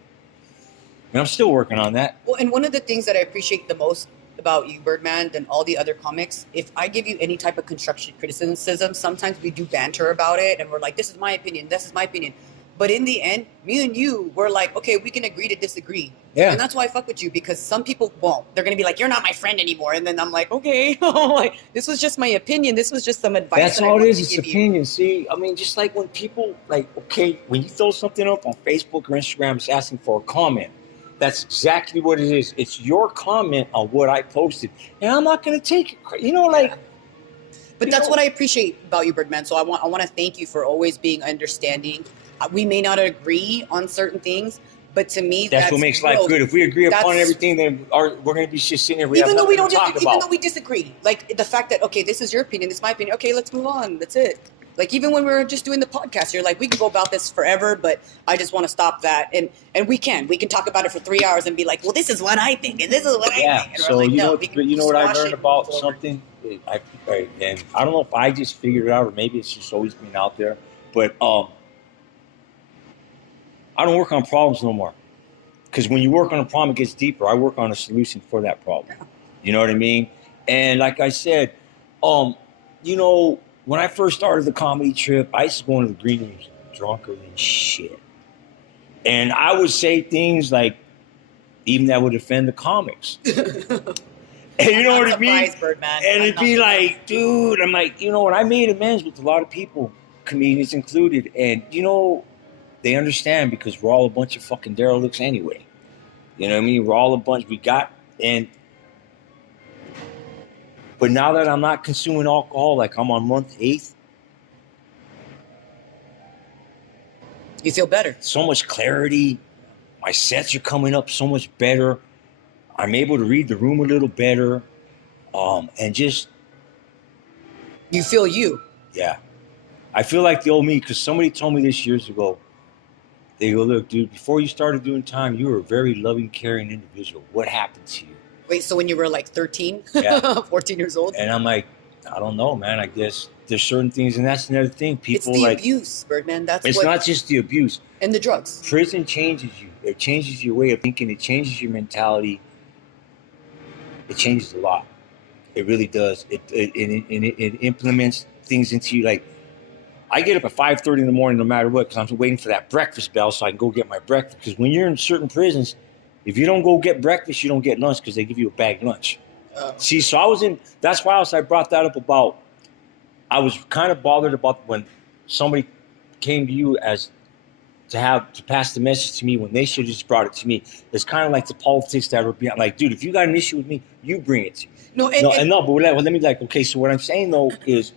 I'm still working on that. Well, and one of the things that I appreciate the most about you, Birdman, than all the other comics, if I give you any type of constructive criticism, sometimes we do banter about it, and we're like, this is my opinion, this is my opinion. But in the end, me and you, we're like, okay, we can agree to disagree. Yeah. And that's why I fuck with you, because some people won't. They're going to be like, you're not my friend anymore. And then I'm like, okay, like, this was just my opinion. This was just some advice. That's all it is. It's opinion. See, I mean, just like when people, like, okay, when you throw something up on Facebook or Instagram, it's asking for a comment. That's exactly what it is. It's your comment on what I posted. And I'm not going to take it. But that's what I appreciate about you, Birdman. So I want to thank you for always being understanding. We may not agree on certain things, but to me, that's what makes life good. If we agree upon everything, then we're going to be just sitting here. Even though we disagree, like the fact that, okay, this is your opinion, this is my opinion. Okay, let's move on. That's it. Like even when we were just doing the podcast, you're like, we could go about this forever, but I just want to stop that. And we can talk about it for 3 hours and be like, well, this is what I think, and this is what I think. And so like, you no, know, but you know what I learned about something, and I don't know if I just figured it out or maybe it's just always been out there, but I don't work on problems no more. Because when you work on a problem, it gets deeper. I work on a solution for that problem. Yeah. You know what I mean? And like I said, you know, when I first started the comedy trip, I used to go into the green rooms drunker than shit. And I would say things like, even that would offend the comics. And you know what I mean? Birdman. And it'd be like, dude, I'm like, you know what? I made amends with a lot of people, comedians included. And, you know, they understand because we're all a bunch of fucking derelicts anyway. You know what I mean? We're all a bunch. But now that I'm not consuming alcohol, like I'm on month 8th. You feel better. So much clarity. My sets are coming up so much better. I'm able to read the room a little better. And just. You feel you. Yeah. I feel like the old me, because somebody told me this years ago. They go, look, dude, before you started doing time, you were a very loving, caring individual. What happened to you? Wait, so when you were like 13, yeah. 14 years old? And I'm like, I don't know, man. I guess there's certain things, and that's another thing. People it's the like abuse, Birdman. It's not just the abuse. And the drugs. Prison changes you. It changes your way of thinking. It changes your mentality. It changes a lot. It really does. It implements things into you. Like, I get up at 5:30 in the morning no matter what because I'm waiting for that breakfast bell so I can go get my breakfast. Because when you're in certain prisons, if you don't go get breakfast, you don't get lunch because they give you a bag lunch. See, so that's why I brought that up about, I was kind of bothered about when somebody came to you to pass the message to me when they should have just brought it to me. It's kind of like the politics that would be like, dude, if you got an issue with me, you bring it to me. But let me okay, so what I'm saying though is,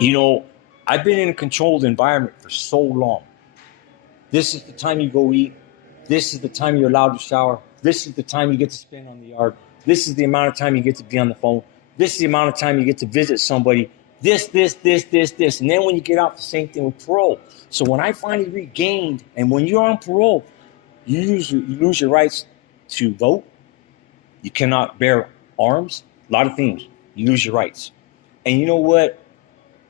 you know, I've been in a controlled environment for so long. This is the time you go eat. This is the time you're allowed to shower. This is the time you get to spend on the yard. This is the amount of time you get to be on the phone. This is the amount of time you get to visit somebody. This. And then when you get out, the same thing with parole. So when I finally regained, and when you're on parole, you lose your rights to vote. You cannot bear arms. A lot of things. You lose your rights. And you know what?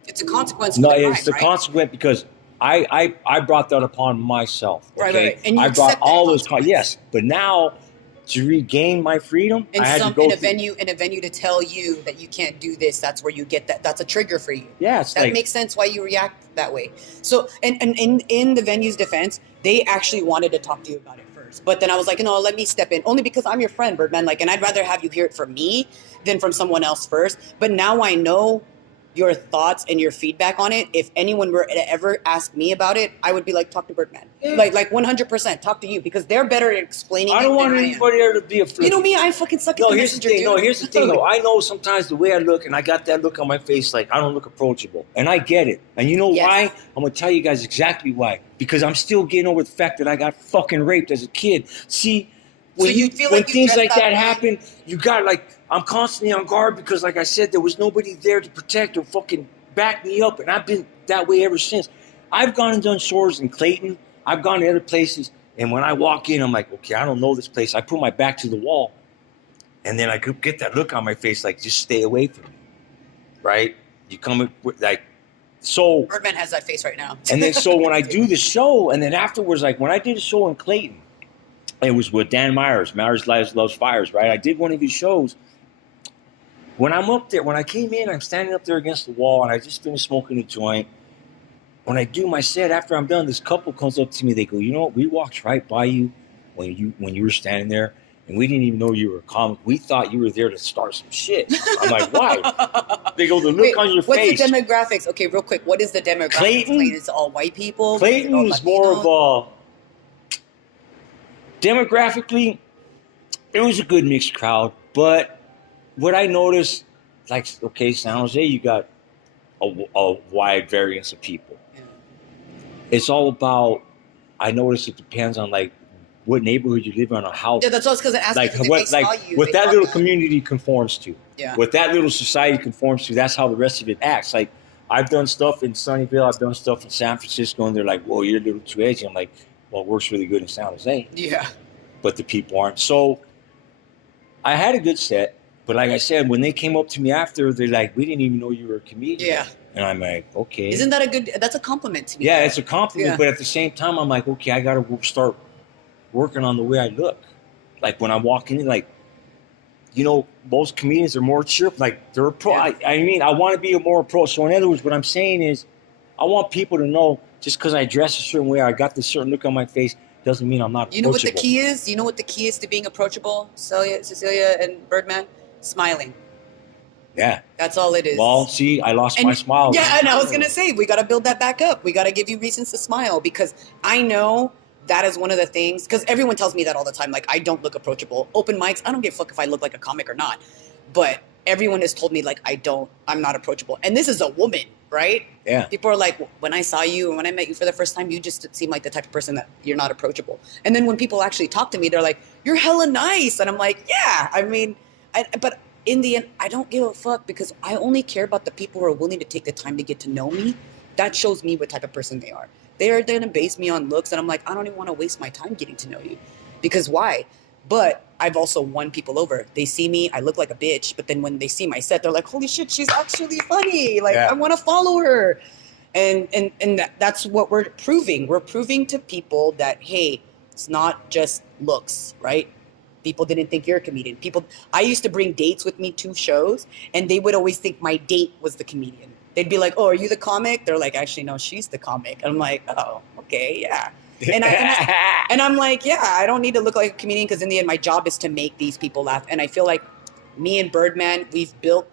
It's a consequence. No, it's a consequence because I brought that upon myself. Okay? Right. And you I brought all those. Yes, but now to regain my freedom, I had to go in a venue to tell you that you can't do this. That's where you get that. That's a trigger for you. Yeah, that makes sense why you react that way. So, and in the venue's defense, they actually wanted to talk to you about it first. But then I was like, no, let me step in, only because I'm your friend, Birdman. Like, and I'd rather have you hear it from me than from someone else first. But now I know your thoughts and your feedback on it. If anyone were to ever ask me about it, I would be like, talk to Birdman. Yeah. Like 100% talk to you because they're better at explaining. I don't want anybody there to be afraid. You know me, I fucking suck at the messenger, dude. Here's the thing though. I know sometimes the way I look, and I got that look on my face, like I don't look approachable. And I get it. And you know why? I'm gonna tell you guys exactly why. Because I'm still getting over the fact that I got fucking raped as a kid. See, when things like that happen, you got like, I'm constantly on guard because, like I said, there was nobody there to protect or fucking back me up, and I've been that way ever since. I've gone and done shows in Clayton. I've gone to other places, and when I walk in, I'm like, okay, I don't know this place. I put my back to the wall, and then I could get that look on my face, like, just stay away from me, right? You come with, like, so. Birdman has that face right now. And then so when I do the show, and then afterwards, like when I did a show in Clayton, it was with Dan Myers. Myers Loves Fires, right? I did one of his shows. When I'm up there, when I came in, I'm standing up there against the wall, and I just finished smoking a joint. When I do my set, after I'm done, this couple comes up to me. They go, you know what? We walked right by you when you were standing there, and we didn't even know you were a comic. We thought you were there to start some shit. I'm like, why? They go, the look on your face. What's the demographics? Okay, real quick. What is the demographics? Clayton is all white people. Clayton is more of a demographically. It was a good mixed crowd, but what I noticed, like, okay, San Jose, you got a wide variance of people. Yeah. It's all about, I noticed it depends on, like, what neighborhood you live in or how. Yeah, that's what I was going to ask. Like, what that little community conforms to. Yeah. What that little society conforms to, that's how the rest of it acts. Like, I've done stuff in Sunnyvale. I've done stuff in San Francisco, and they're like, "Whoa, you're a little too edgy." I'm like, "Well, it works really good in San Jose, Yeah. but the people aren't." So I had a good set, but like I said, when they came up to me after, they're like, "We didn't even know you were a comedian." Yeah. And I'm like, "Okay." Isn't that that's a compliment to me? Yeah, it's a compliment, Yeah. but at the same time, I'm like, "Okay, I got to start working on the way I look." Like when I walk in, like, most comedians are more cheerful. Like they're a pro. Yeah. I mean, I want to be a more pro. So in other words, what I'm saying is, I want people to know just because I dress a certain way, I got this certain look on my face, doesn't mean I'm not approachable. You know what the key is? You know what the key is to being approachable, Cecilia and Birdman? Smiling. Yeah. That's all it is. Well, see, I lost my smile. Yeah, and I was going to say, we got to build that back up. We got to give you reasons to smile because I know that is one of the things, because everyone tells me that all the time. Like, I don't look approachable. Open mics, I don't give a fuck if I look like a comic or not. But everyone has told me, like, I'm not approachable. And this is a woman, right? Yeah. People are like, when I saw you and when I met you for the first time, you just seem like the type of person that you're not approachable. And then when people actually talk to me, they're like, you're hella nice. And I'm like, yeah, I mean, but in the end, I don't give a fuck because I only care about the people who are willing to take the time to get to know me. That shows me what type of person they are. They're going to base me on looks. And I'm like, I don't even want to waste my time getting to know you. Because why? But I've also won people over. They see me, I look like a bitch. But then when they see my set, they're like, holy shit, she's actually funny. Like, I want to follow her. And that's what we're proving. We're proving to people that, hey, it's not just looks, right? People didn't think you're a comedian. I used to bring dates with me to shows, and they would always think my date was the comedian. They'd be like, oh, are you the comic? They're like, actually, no, she's the comic. And I'm like, oh, okay, yeah. And I'm like, yeah, I don't need to look like a comedian because in the end, my job is to make these people laugh. And I feel like me and Birdman, we've built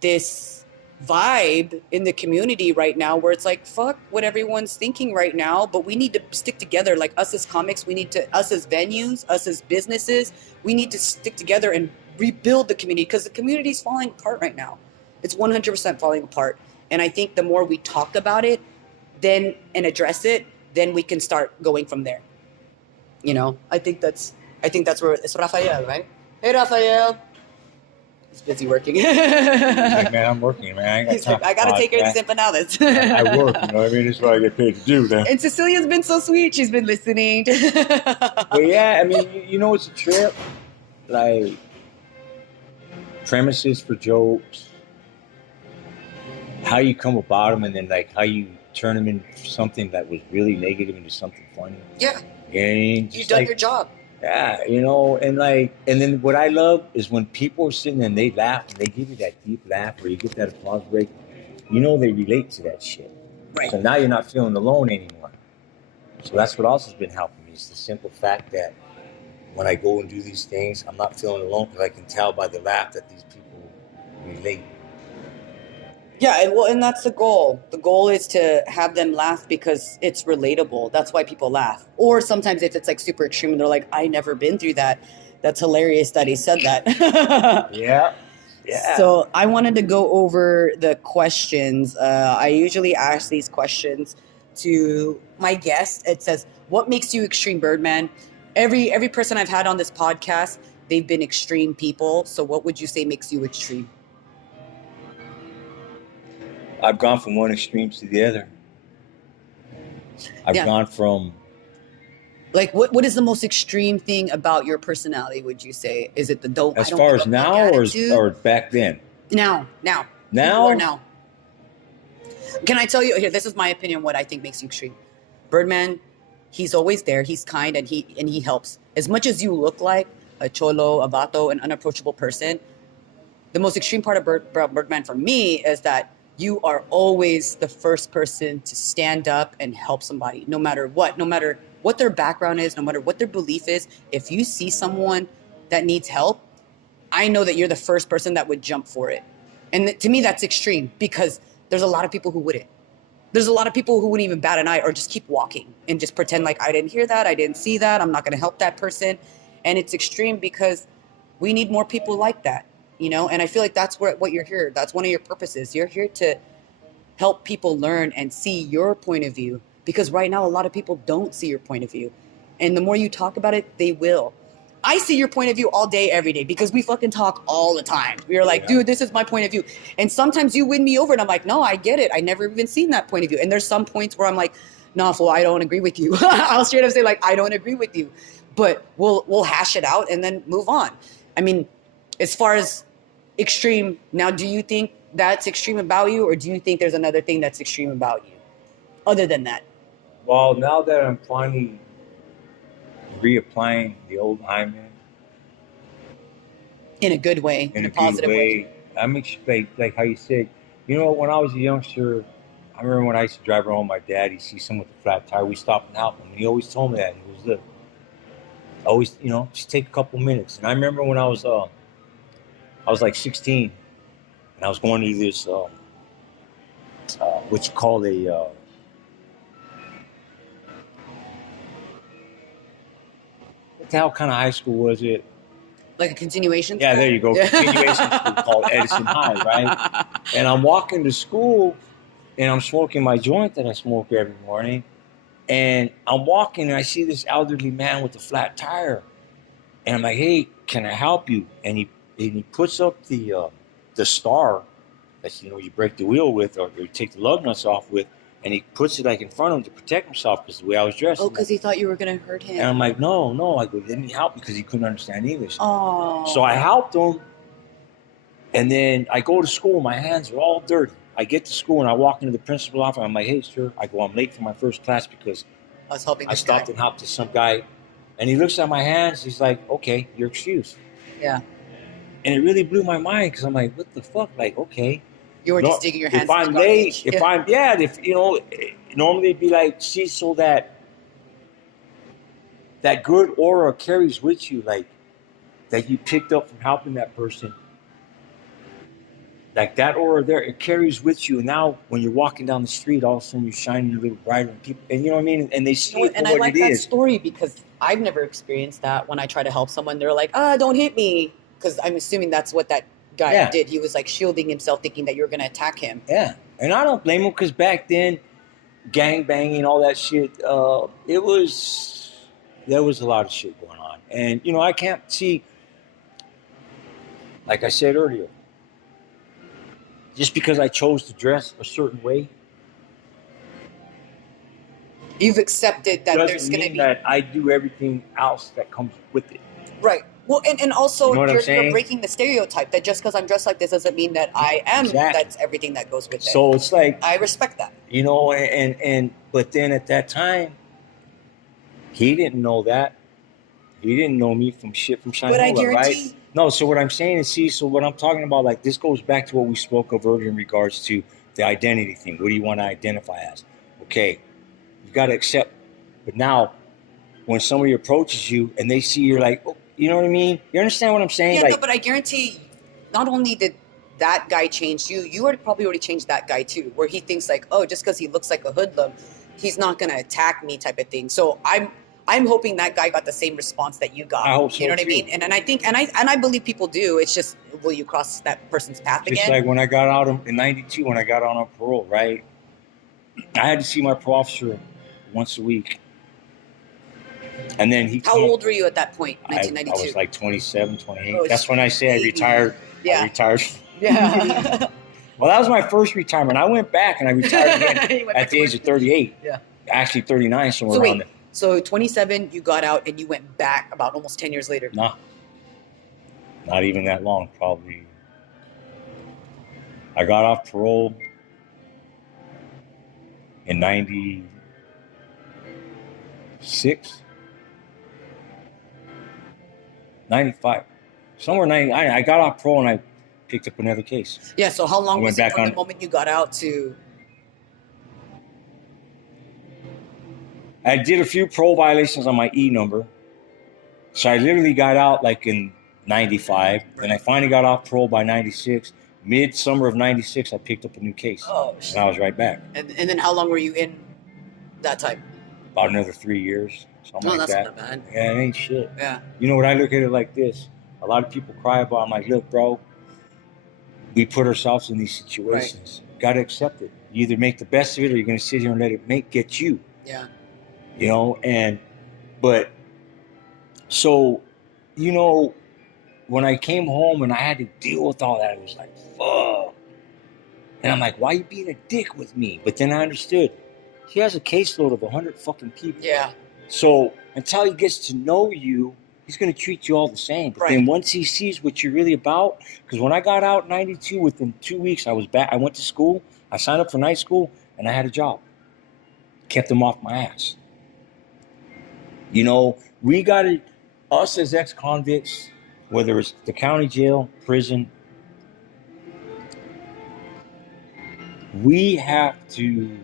this vibe in the community right now where it's like, fuck what everyone's thinking right now, but we need to stick together. Like us as comics, us as venues, us as businesses, we need to stick together and rebuild the community because the community is falling apart right now. It's 100% falling apart. And I think the more we talk about it and address it, then we can start going from there. I think that's where it's Rafael, right? Hey, Rafael. He's busy working. He's like, man, I'm working, man. I got to take care of these empanadas. I work, It's what I get paid to do, man. And Cecilia's been so sweet. She's been listening. Well, yeah, I mean, it's a trip. Like, premises for jokes, how you come about them, and then, like, how you turn them into something that was really negative into something funny. Yeah. And you've done your job. Yeah, and then what I love is when people are sitting there and they laugh and they give you that deep laugh or you get that applause break, they relate to that shit. Right. So now you're not feeling alone anymore. So that's what also has been helping me. It's the simple fact that when I go and do these things, I'm not feeling alone because I can tell by the laugh that these people relate. Yeah, and that's the goal. The goal is to have them laugh because it's relatable. That's why people laugh. Or sometimes if it's like super extreme, they're like, I never been through that. That's hilarious that he said that. Yeah. So I wanted to go over the questions. I usually ask these questions to my guests. It says, what makes you extreme, Birdman? Every person I've had on this podcast, they've been extreme people. So what would you say makes you extreme? I've gone from one extreme to the other. I've gone from... Like, what is the most extreme thing about your personality, would you say? Is it the dope? As far as now or back then? Now. Now? Or now. Can I tell you, here, this is my opinion, what I think makes you extreme. Birdman, he's always there. He's kind and he helps. As much as you look like a cholo, a vato, an unapproachable person, the most extreme part of Birdman for me is that you are always the first person to stand up and help somebody, no matter what their background is, no matter what their belief is. If you see someone that needs help, I know that you're the first person that would jump for it. And to me, that's extreme because there's a lot of people who wouldn't. There's a lot of people who wouldn't even bat an eye or just keep walking and just pretend like I didn't hear that, I didn't see that, I'm not going to help that person. And it's extreme because we need more people like that. And I feel like that's what you're here. That's one of your purposes. You're here to help people learn and see your point of view because right now a lot of people don't see your point of view. And the more you talk about it, they will. I see your point of view all day, every day, because we fucking talk all the time. We're like, Yeah. dude, this is my point of view. And sometimes you win me over and I'm like, no, I get it. I never even seen that point of view. And there's some points where I'm like, nah, fool, I don't agree with you. I'll straight up say like, I don't agree with you, but we'll hash it out and then move on. I mean, as far as extreme, now, do you think that's extreme about you, or do you think there's another thing that's extreme about you other than that? Well, now that I'm finally reapplying the old hymen In a good way, in a positive way. I'm like how you said, you know, when I was a youngster, I remember when I used to drive around with my dad, he'd see someone with a flat tire, we stopped and help him. And he always told me that. He was, look, always, you know, just take a couple minutes. And I remember when I was like 16, and I was going to this, what you call what the hell kind of high school was it? Like a continuation? Yeah, school? there you go. Continuation school called Edison High, right? And I'm walking to school, and I'm smoking my joint that I smoke every morning. And I'm walking, and I see this elderly man with a flat tire. And I'm like, hey, can I help you? And he puts up the star that, you know, you break the wheel with, or you take the lug nuts off with, and he puts it like in front of him to protect himself because the way I was dressed. Oh, because he thought you were going to hurt him. And I'm like, no. I go, didn't he help me because he couldn't understand English. Oh. So I helped him, and then I go to school. My hands are all dirty. I get to school, and I walk into the principal's office. I'm like, hey, sir. I go, I'm late for my first class because I was helping. I stopped and helped some guy. And he looks at my hands. He's like, okay, you're excused. Yeah. And it really blew my mind because I'm like, what the fuck? Like, okay. You were just digging your hands if I'm in the late, garbage. if you know, normally it'd be like, see, so that good aura carries with you, like that you picked up from helping that person. Like that aura there, it carries with you. And now when you're walking down the street, all of a sudden you're shining a little brighter, and people, and you know what I mean? And they see it for And what I like it that is. story because I've never experienced that. When I try to help someone, they're like, don't hit me. Because I'm assuming that's what that guy did. He was like shielding himself, thinking that you were going to attack him. Yeah. And I don't blame him because back then, gang banging, all that shit, there was a lot of shit going on. And, you know, I can't see, like I said earlier, just because I chose to dress a certain way, you've accepted that there's going to be that I do everything else that comes with it. Right. Well, and also You know what I'm you're saying? breaking the stereotype that just because I'm dressed like this doesn't mean that I am. Exactly. That's everything that goes with it. So it's like, I respect that. you know, and but then at that time, he didn't know that. He didn't know me from China, But I guarantee. right? No, so what I'm saying is, see, so what I'm talking about, like, this goes back to what we spoke of earlier in regards to the identity thing. What do you want to identify as? Okay, you got to accept. But now, when somebody approaches you and they see you're like, oh, you know what I mean? You understand what I'm saying? Yeah, like, no, but I guarantee not only did that guy change you, you had probably already changed that guy too, where he thinks like, oh, just because he looks like a hoodlum, he's not going to attack me type of thing. So I'm hoping that guy got the same response that you got. I hope so, you know what too. I mean? And I think, and I believe people do. It's just, will you cross that person's path just again? like when I got out in 92, when I got out on parole, right? I had to see my parole officer once a week. And then he How old were you at that point, 1992? I was like 27, 28. Oh, That's when I say I retired. Yeah. I retired. Yeah. Well, that was my first retirement. I went back and I retired again at the age of 38. Yeah. Actually, 39, somewhere So around wait, there. so 27, you got out and you went back about almost 10 years later. No. Not even that long, probably. I got off parole in 96. 95. Somewhere 90. I got off parole and I picked up another case. Yeah, so how long I was went it back from on- the moment you got out to... I did a few parole violations on my E number. So I literally got out like in 95. Then I finally got off parole by 96. Mid-summer of 96, I picked up a new case. Oh, And I was right back. and then how long were you in that time? About another 3 years. Something No, like that's that. not bad. Yeah, it ain't shit. Yeah. You know what, I look at it like this. A lot of people cry about, I'm like, look, bro, we put ourselves in these situations. Got to accept it. You either make the best of it or you're going to sit here and let it get you. Yeah. You know, but so you know, when I came home and I had to deal with all that, it was like, fuck. And I'm like, why you being a dick with me? But then I understood. He has a caseload of 100 fucking people. Yeah. So until he gets to know you, he's going to treat you all the same. But then once he sees what you're really about, because when I got out in 92, within 2 weeks, I was back. I went to school. I signed up for night school, and I had a job. Kept him off my ass. You know, we got to, us as ex-convicts, whether it's the county jail, prison, we have to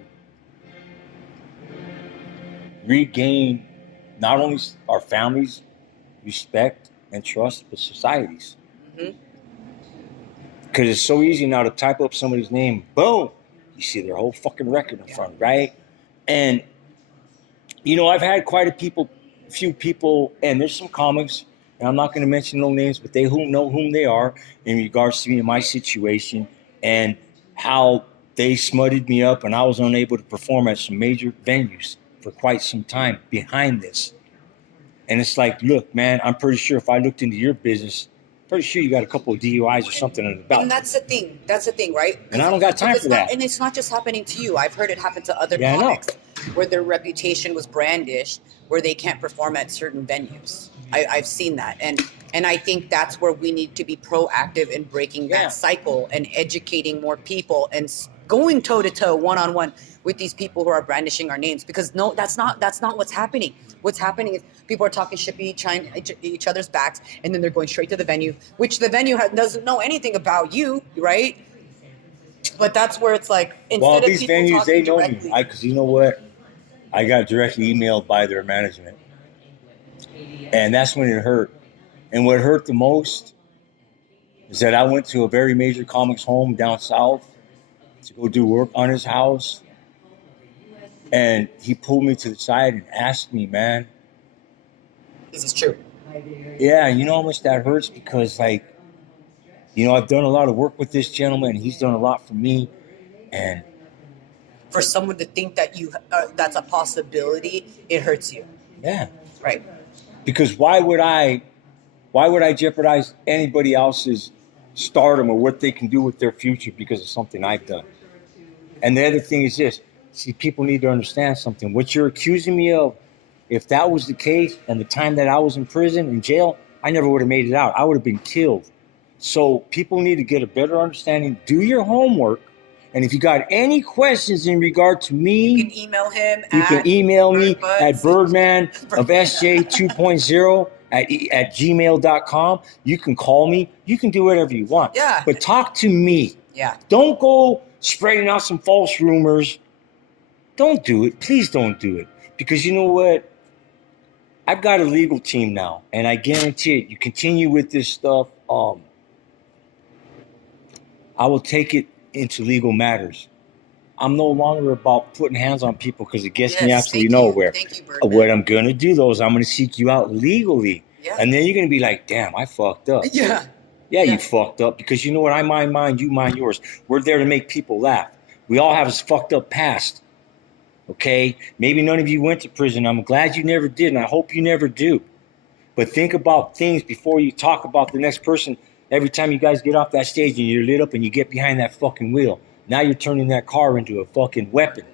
regain not only our families' respect and trust, but society's. Because it's so easy now to type up somebody's name, boom, you see their whole fucking record in front, right? And, you know, I've had quite a few people, and there's some comics, and I'm not going to mention no names, but they know whom they are in regards to me and my situation and how they smutted me up and I was unable to perform at some major venues for quite some time behind this. And it's like, look, man, I'm pretty sure if I looked into your business, pretty sure you got a couple of DUIs or something under the belt. And that's the thing. That's the thing, right? And I don't got time for that. And it's not just happening to you. I've heard it happen to other comics where their reputation was brandished, where they can't perform at certain venues. I've seen that. And I think that's where we need to be proactive in breaking that cycle and educating more people and going toe-to-toe, one-on-one with these people who are brandishing our names. Because no, that's not what's happening. What's happening is people are talking shit behind each other's backs, and then they're going straight to the venue, which the venue doesn't know anything about you, right? But that's where it's like, instead these of people venues, talking they know directly, me. Because you know what? I got directly emailed by their management. And that's when it hurt. And what hurt the most is that I went to a very major comics home down south to go do work on his house. And he pulled me to the side and asked me, man. this is true. Yeah, you know how much that hurts? Because, like, you know, I've done a lot of work with this gentleman. And he's done a lot for me. And For someone to think that that's a possibility, it hurts you. yeah. Right. Because why would I jeopardize anybody else's stardom or what they can do with their future because of something I've done? And the other thing is this. See, people need to understand something. What you're accusing me of, if that was the case and the time that I was in prison, in jail, I never would have made it out. I would have been killed. So people need to get a better understanding. Do your homework. And if you got any questions in regard to me, you can email him. You can email me at Birdman of SJ 2.0 at gmail.com. You can call me. You can do whatever you want. Yeah. But talk to me. Yeah. Don't go spreading out some false rumors. Don't do it. Please don't do it. Because you know what? I've got a legal team now. And I guarantee it, you continue with this stuff, I will take it into legal matters. I'm no longer about putting hands on people because it gets me absolutely nowhere. Thank you, Birdman. What I'm going to do, though, is I'm going to seek you out legally. Yeah. And then you're going to be like, damn, I fucked up. Yeah. Yeah, you fucked up because you know what? I mind mine, you mind yours. We're there to make people laugh. We all have a fucked up past. Okay? Maybe none of you went to prison. I'm glad you never did, and I hope you never do. But think about things before you talk about the next person. Every time you guys get off that stage and you're lit up and you get behind that fucking wheel, now you're turning that car into a fucking weapon.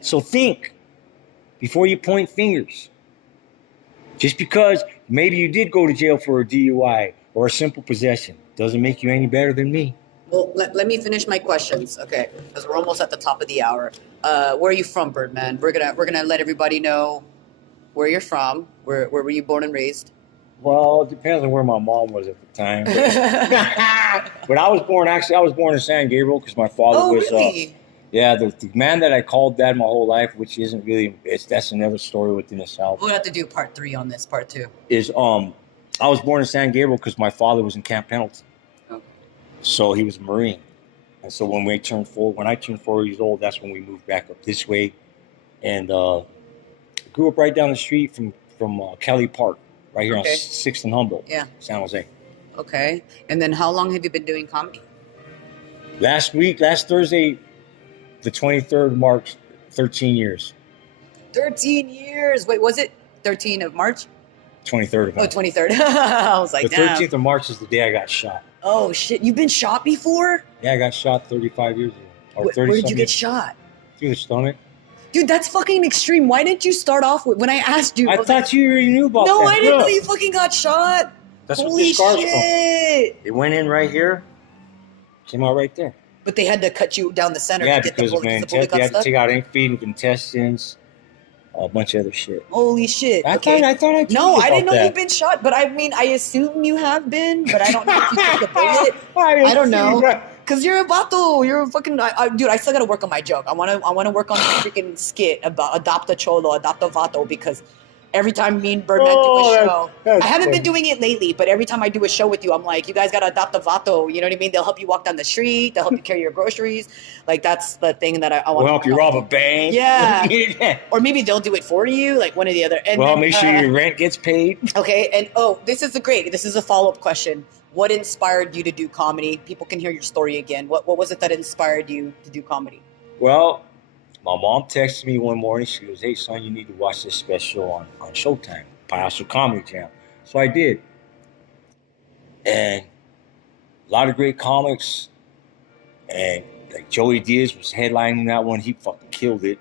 So think before you point fingers. Just because maybe you did go to jail for a DUI or a simple possession doesn't make you any better than me. Well, let me finish my questions, okay? Because we're almost at the top of the hour. Where are you from, Birdman? We're gonna let everybody know where you're from. Where were you born and raised? Well, it depends on where my mom was at the time. But I was born in San Gabriel because my father was. Really? The man that I called dad my whole life, which isn't really. That's another story within itself. We'll have to do part 3 on this, part 2. Is I was born in San Gabriel because my father was in Camp Pendleton. Okay. So he was a Marine, and so when I turned 4 years old, that's when we moved back up this way, and grew up right down the street from Kelly Park. Right here on 6th and Humboldt, San Jose. Okay. And then how long have you been doing comedy? Last Thursday, the 23rd, marked 13 years. 13 years. Wait, was it 13 of March? 23rd of Oh, March. 23rd. I was like, The damn. 13th of March is the day I got shot. Oh shit, you've been shot before? Yeah, I got shot 35 years ago. Or 30 Where did you something get shot? through the stomach. Dude, that's fucking extreme. Why didn't you start off with when I asked you? I was thought like, you already knew about that. no, I didn't know Look, you fucking got shot. that's what Holy this scar's from. shit. It went in right here, came out right there. But they had to cut you down the center Yeah, to get the because bullet. man, The bullet you got had to stuck? take out any feet, intestines, a bunch of other shit. Holy shit. I Okay. thought I told No, you I didn't about know that. you've been shot, but I mean, I assume you have been, but I don't know if you took the bullet. I don't know. Cause you're a vato, you're a fucking dude. I still gotta work on my joke. I wanna work on the freaking skit about adopt a cholo, adopt a vato, because every time me and Birdman do a show, I haven't been doing it lately, but every time I do a show with you, I'm like, you guys gotta adopt a vato. You know what I mean? They'll help you walk down the street. They'll help you carry your groceries. Like that's the thing that I want. We'll help you rob a bank. Yeah. Or maybe they'll do it for you, like one or the other. And well, then, make sure your rent gets paid. Okay, and this is a follow-up question. What inspired you to do comedy? People can hear your story again. What was it that inspired you to do comedy? Well, my mom texted me one morning. She goes, "Hey, son, you need to watch this special on Showtime, Payaso Comedy Jam." So I did. And a lot of great comics. And like Joey Diaz was headlining that one. He fucking killed it.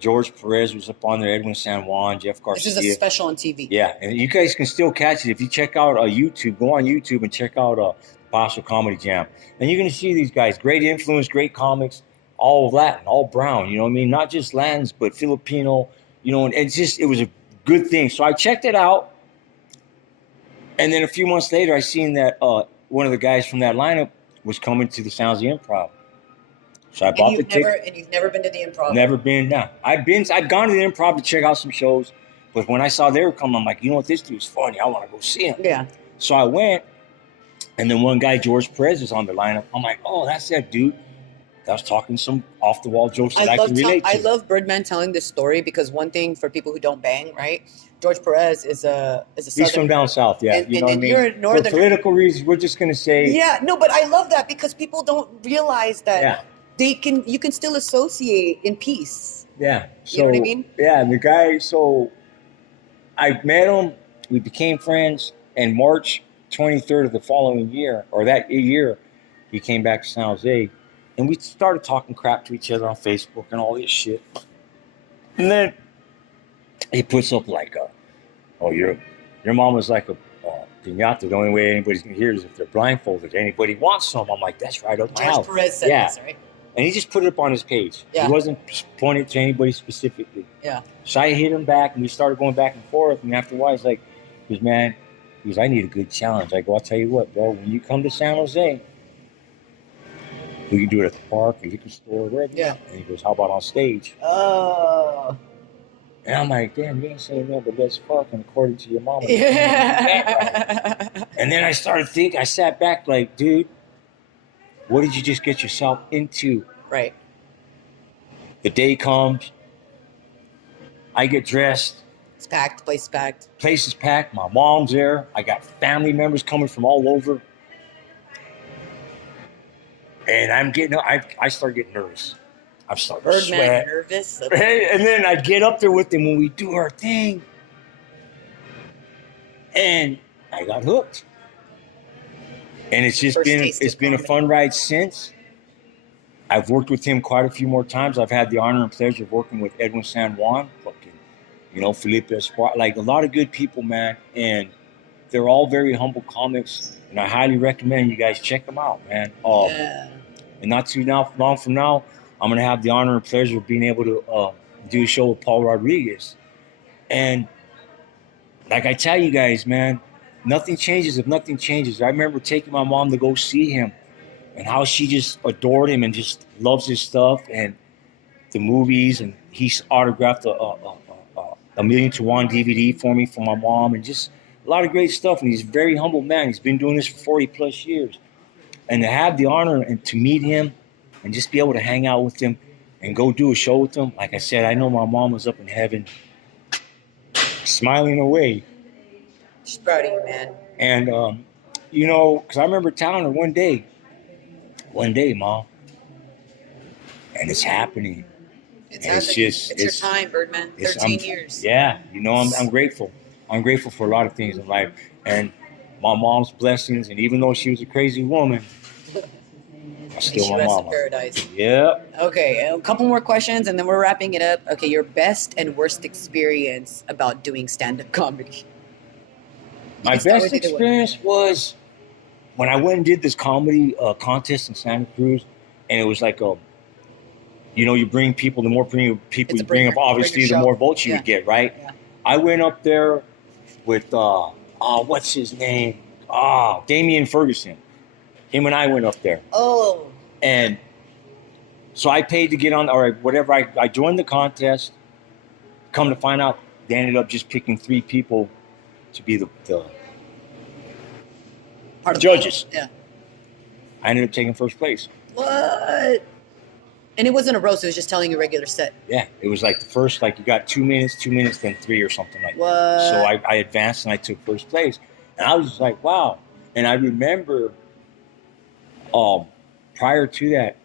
George Perez was up on there, Edwin San Juan, Jeff Garcia. This is a special on TV. Yeah, and you guys can still catch it if you check out YouTube. Go on YouTube and check out Paso Comedy Jam, and you're gonna see these guys. Great influence, great comics, all Latin, all brown. You know what I mean? Not just Latins, but Filipino. You know, and it was a good thing. So I checked it out, and then a few months later, I seen that one of the guys from that lineup was coming to the Sounds of the Improv. So I bought the ticket. And you've never been to the Improv? Never been. Nah, I've gone to the Improv to check out some shows, but when I saw they were coming, I'm like, you know what, this dude's funny. I want to go see him. Yeah. So I went, and then one guy, George Perez, is on the lineup. I'm like, oh, that's that dude that was talking some off the wall jokes that I can relate to. I love Birdman telling this story because one thing for people who don't bang, right? George Perez is a He's Southern. from down south, yeah. And, you know what I mean? you're a northern. For political reasons, we're just gonna say. Yeah, no, but I love that because people don't realize that. Yeah. You can still associate in peace. Yeah. So, you know what I mean? Yeah, and the guy, so I met him, we became friends, and March 23rd of the following year, or that year, he came back to San Jose, and we started talking crap to each other on Facebook and all this shit. And then he puts up like your mom was like a piñata. The only way anybody's gonna hear it is if they're blindfolded. Anybody wants some? I'm like, that's right up my George house. Perez said this, right? And he just put it up on his page. Yeah. He wasn't pointing to anybody specifically. Yeah. So I hit him back, and we started going back and forth. And after a while, he's like, man, I need a good challenge. I go, I'll tell you what, bro, when you come to San Jose, we can do it at the park, a liquor store, wherever. Yeah. And he goes, how about on stage? Oh. And I'm like, damn, you ain't saying no, but let's fucking according to your mama. Yeah. And then I started thinking, I sat back like, dude, what did you just get yourself into? Right. The day comes, I get dressed. It's packed, place packed. Place is packed. My mom's there. I got family members coming from all over. And I start getting nervous. I start to Birdman sweat. nervous. And then I get up there with them when we do our thing. And I got hooked. And it's just been a fun ride since. I've worked with him quite a few more times. I've had the honor and pleasure of working with Edwin San Juan, Felipe Esparza, like a lot of good people, man. And they're all very humble comics. And I highly recommend you guys check them out, man. Yeah. And not too long from now, I'm going to have the honor and pleasure of being able to do a show with Paul Rodriguez. And like I tell you guys, man, nothing changes if nothing changes. I remember taking my mom to go see him and how she just adored him and just loves his stuff and the movies. And he's autographed a 1,000,000-to-1 DVD for me for my mom and just a lot of great stuff. And he's a very humble man. He's been doing this for 40 plus years. And to have the honor and to meet him and just be able to hang out with him and go do a show with him. Like I said, I know my mom was up in heaven smiling away. She's proud of you, man. And, because I remember telling her one day, Mom, and it's happening. It's your time, Birdman. 13 years. Yeah, I'm grateful. I'm grateful for a lot of things in life, and my mom's blessings. And even though she was a crazy woman, I still She my rests in mama. paradise. Yep. Okay, a couple more questions, and then we're wrapping it up. Okay, your best and worst experience about doing stand-up comedy. My can start best with either one. experience was when I went and did this comedy contest in Santa Cruz, and it was like you bring people. The more people It's a you bring up, obviously, the show. more votes you Yeah. would get, right? Yeah. I went up there with what's his name? Damian Ferguson. Him and I went up there, Oh, and so I paid to get on, or whatever. I joined the contest. Come to find out, they ended up just picking 3 people to be the part of judges. Yeah. I ended up taking first place. What? And it wasn't a roast. It was just telling you regular set. Yeah, it was like the first, like you got 2 minutes, 2 minutes, then 3 or something like What? that. So I advanced and I took first place. And I was just like, wow. And I remember prior to that,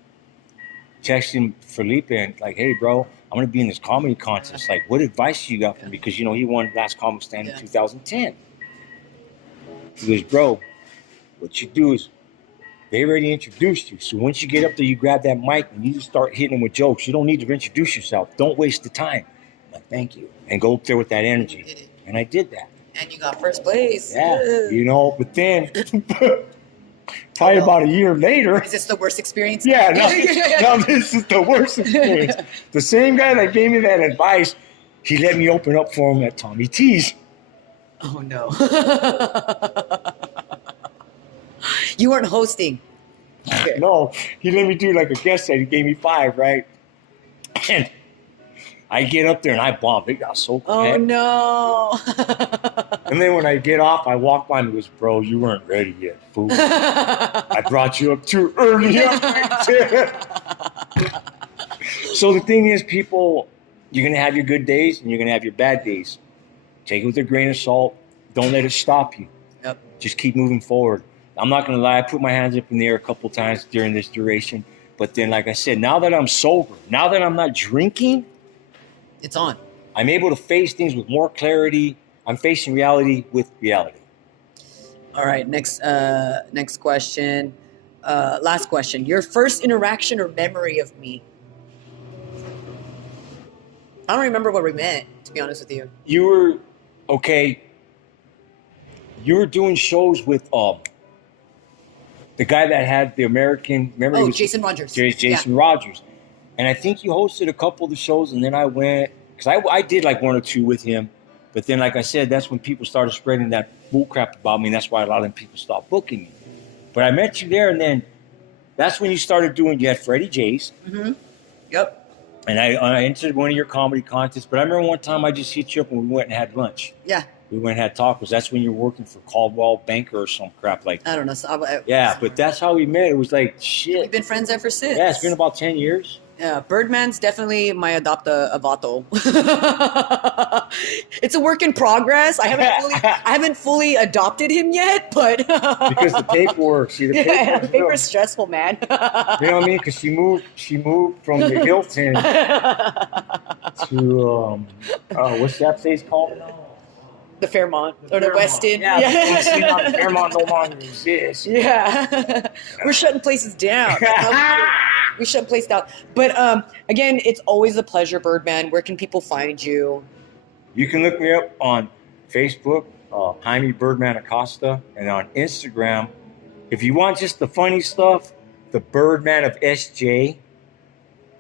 texting Felipe and like, hey, bro, I'm going to be in this comedy contest. Like, what advice you got for me? Because, he won Last Comic Stand in 2010. He goes, bro, what you do is they already introduced you. So once you get up there, you grab that mic and you just start hitting them with jokes. You don't need to introduce yourself. Don't waste the time. I'm like, thank you. And go up there with that energy. And I did that. And you got first place. Yeah, but then probably about a year later. Is this the worst experience? Yeah, no, this is the worst experience. The same guy that gave me that advice, he let me open up for him at Tommy T's. Oh, no. You weren't hosting. Okay. No, he let me do like a guest set. He gave me 5, right? And I get up there and I bomb. It got so quick. Oh, no. And then when I get off, I walk by and he goes, bro, you weren't ready yet, fool. I brought you up too early. So the thing is, people, you're going to have your good days and you're going to have your bad days. Take it with a grain of salt. Don't let it stop you. Yep. Just keep moving forward. I'm not going to lie. I put my hands up in the air a couple times during this duration. But then, like I said, now that I'm sober, now that I'm not drinking, it's on. I'm able to face things with more clarity. I'm facing reality with reality. All right, next question. Last question. Your first interaction or memory of me? I don't remember what we met, to be honest with you. You were, okay, you were doing shows with the guy that had the American... Remember Jason Rogers. Jason Rogers. And I think you hosted a couple of the shows, and then I went... Because I did like 1 or 2 with him. But then, like I said, that's when people started spreading that bull crap about me, and that's why a lot of them people stopped booking me. But I met you there, and then that's when you started doing... You had Freddie J's. Mm-hmm. Yep. And I entered one of your comedy contests. But I remember one time I just hit you up and we went and had lunch. Yeah. We went and had tacos. That's when you were working for Caldwell Banker or some crap like that. I don't know. Yeah, but that's how we met. It was like, shit. We've been friends ever since. Yeah, it's been about 10 years. Yeah, Birdman's definitely my a vato. It's a work in progress. I haven't fully adopted him yet, but because the paperwork, the paper's stressful, man. You know what I mean? Because she moved from the Hilton to what's that place called? The Fairmont or the Westin. Yeah. The Fairmont no longer exists. Yeah, we're shutting places down. We shut place down. But again, it's always a pleasure, Birdman. Where can people find you? You can look me up on Facebook, Jaime Birdman Acosta, and on Instagram. If you want just the funny stuff, the Birdman of SJ.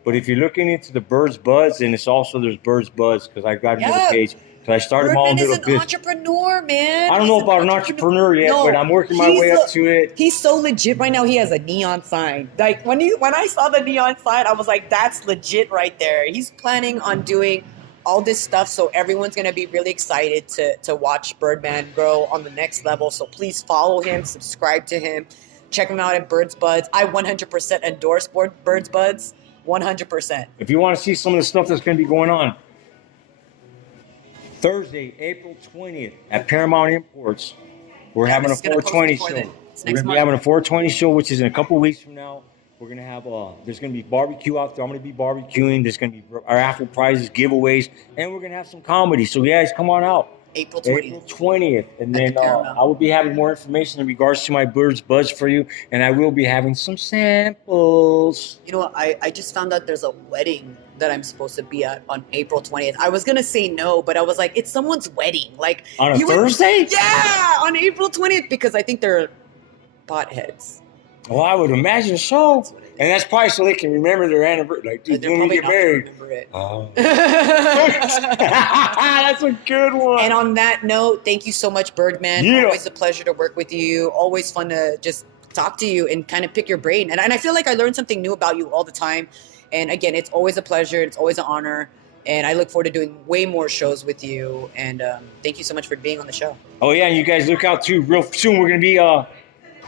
But if you're looking into the Birds Buds, and it's also there's Birds Buds because I got another page. Because I started my own little business. Entrepreneur, man. I don't know about an entrepreneur yet, but I'm working my way up to it. He's so legit right now. He has a neon sign. Like when I saw the neon sign, I was like, that's legit right there. He's planning on doing all this stuff, so everyone's gonna be really excited to watch Birdman grow on the next level. So please follow him, subscribe to him, check him out at Birds Buds. I 100% endorse Birds Buds, 100%. If you want to see some of the stuff that's going to be going on, Thursday, April 20th at Paramount Imports, we're having a 420 show. We're going to be having a 420 show, which is in a couple weeks from now. We're going to have there's going to be barbecue out there. I'm going to be barbecuing. There's going to be our raffle prizes, giveaways, and we're going to have some comedy. So guys, come on out. April 20th. April 20th. And At then the Paramount. I will be having more information in regards to my Bird's Buzz for you. And I will be having some samples. You know what? I just found out there's a wedding that I'm supposed to be at on April 20th. I was going to say no, but I was like, it's someone's wedding. Like On a you would- Thursday? Yeah, on April 20th because I think they're potheads. Well, I would imagine so. And that's probably so they can remember their anniversary. Like, dude, They're when we probably get not gonna married. remember it. Oh. That's a good one. And on that note, thank you so much, Birdman. Yeah. Always a pleasure to work with you. Always fun to just talk to you and kind of pick your brain. And I feel like I learn something new about you all the time. And again, it's always a pleasure. It's always an honor. And I look forward to doing way more shows with you. And thank you so much for being on the show. Oh, yeah, and you guys look out, too. Real soon, we're going to be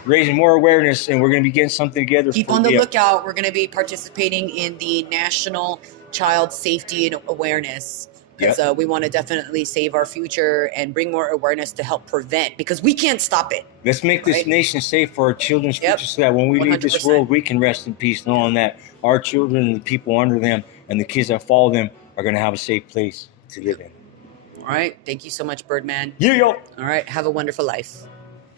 raising more awareness, and we're going to be getting something together. Keep on the lookout. We're going to be participating in the National Child Safety and Awareness. Because we want to definitely save our future and bring more awareness to help prevent, because we can't stop it. Let's make this Right? nation safe for our children's Yep. future so that when we leave this 100%. world, we can rest in peace knowing that our children and the people under them and the kids that follow them are going to have a safe place to live in. All right. Thank you so much, Birdman. Yeah, yo. All right. Have a wonderful life.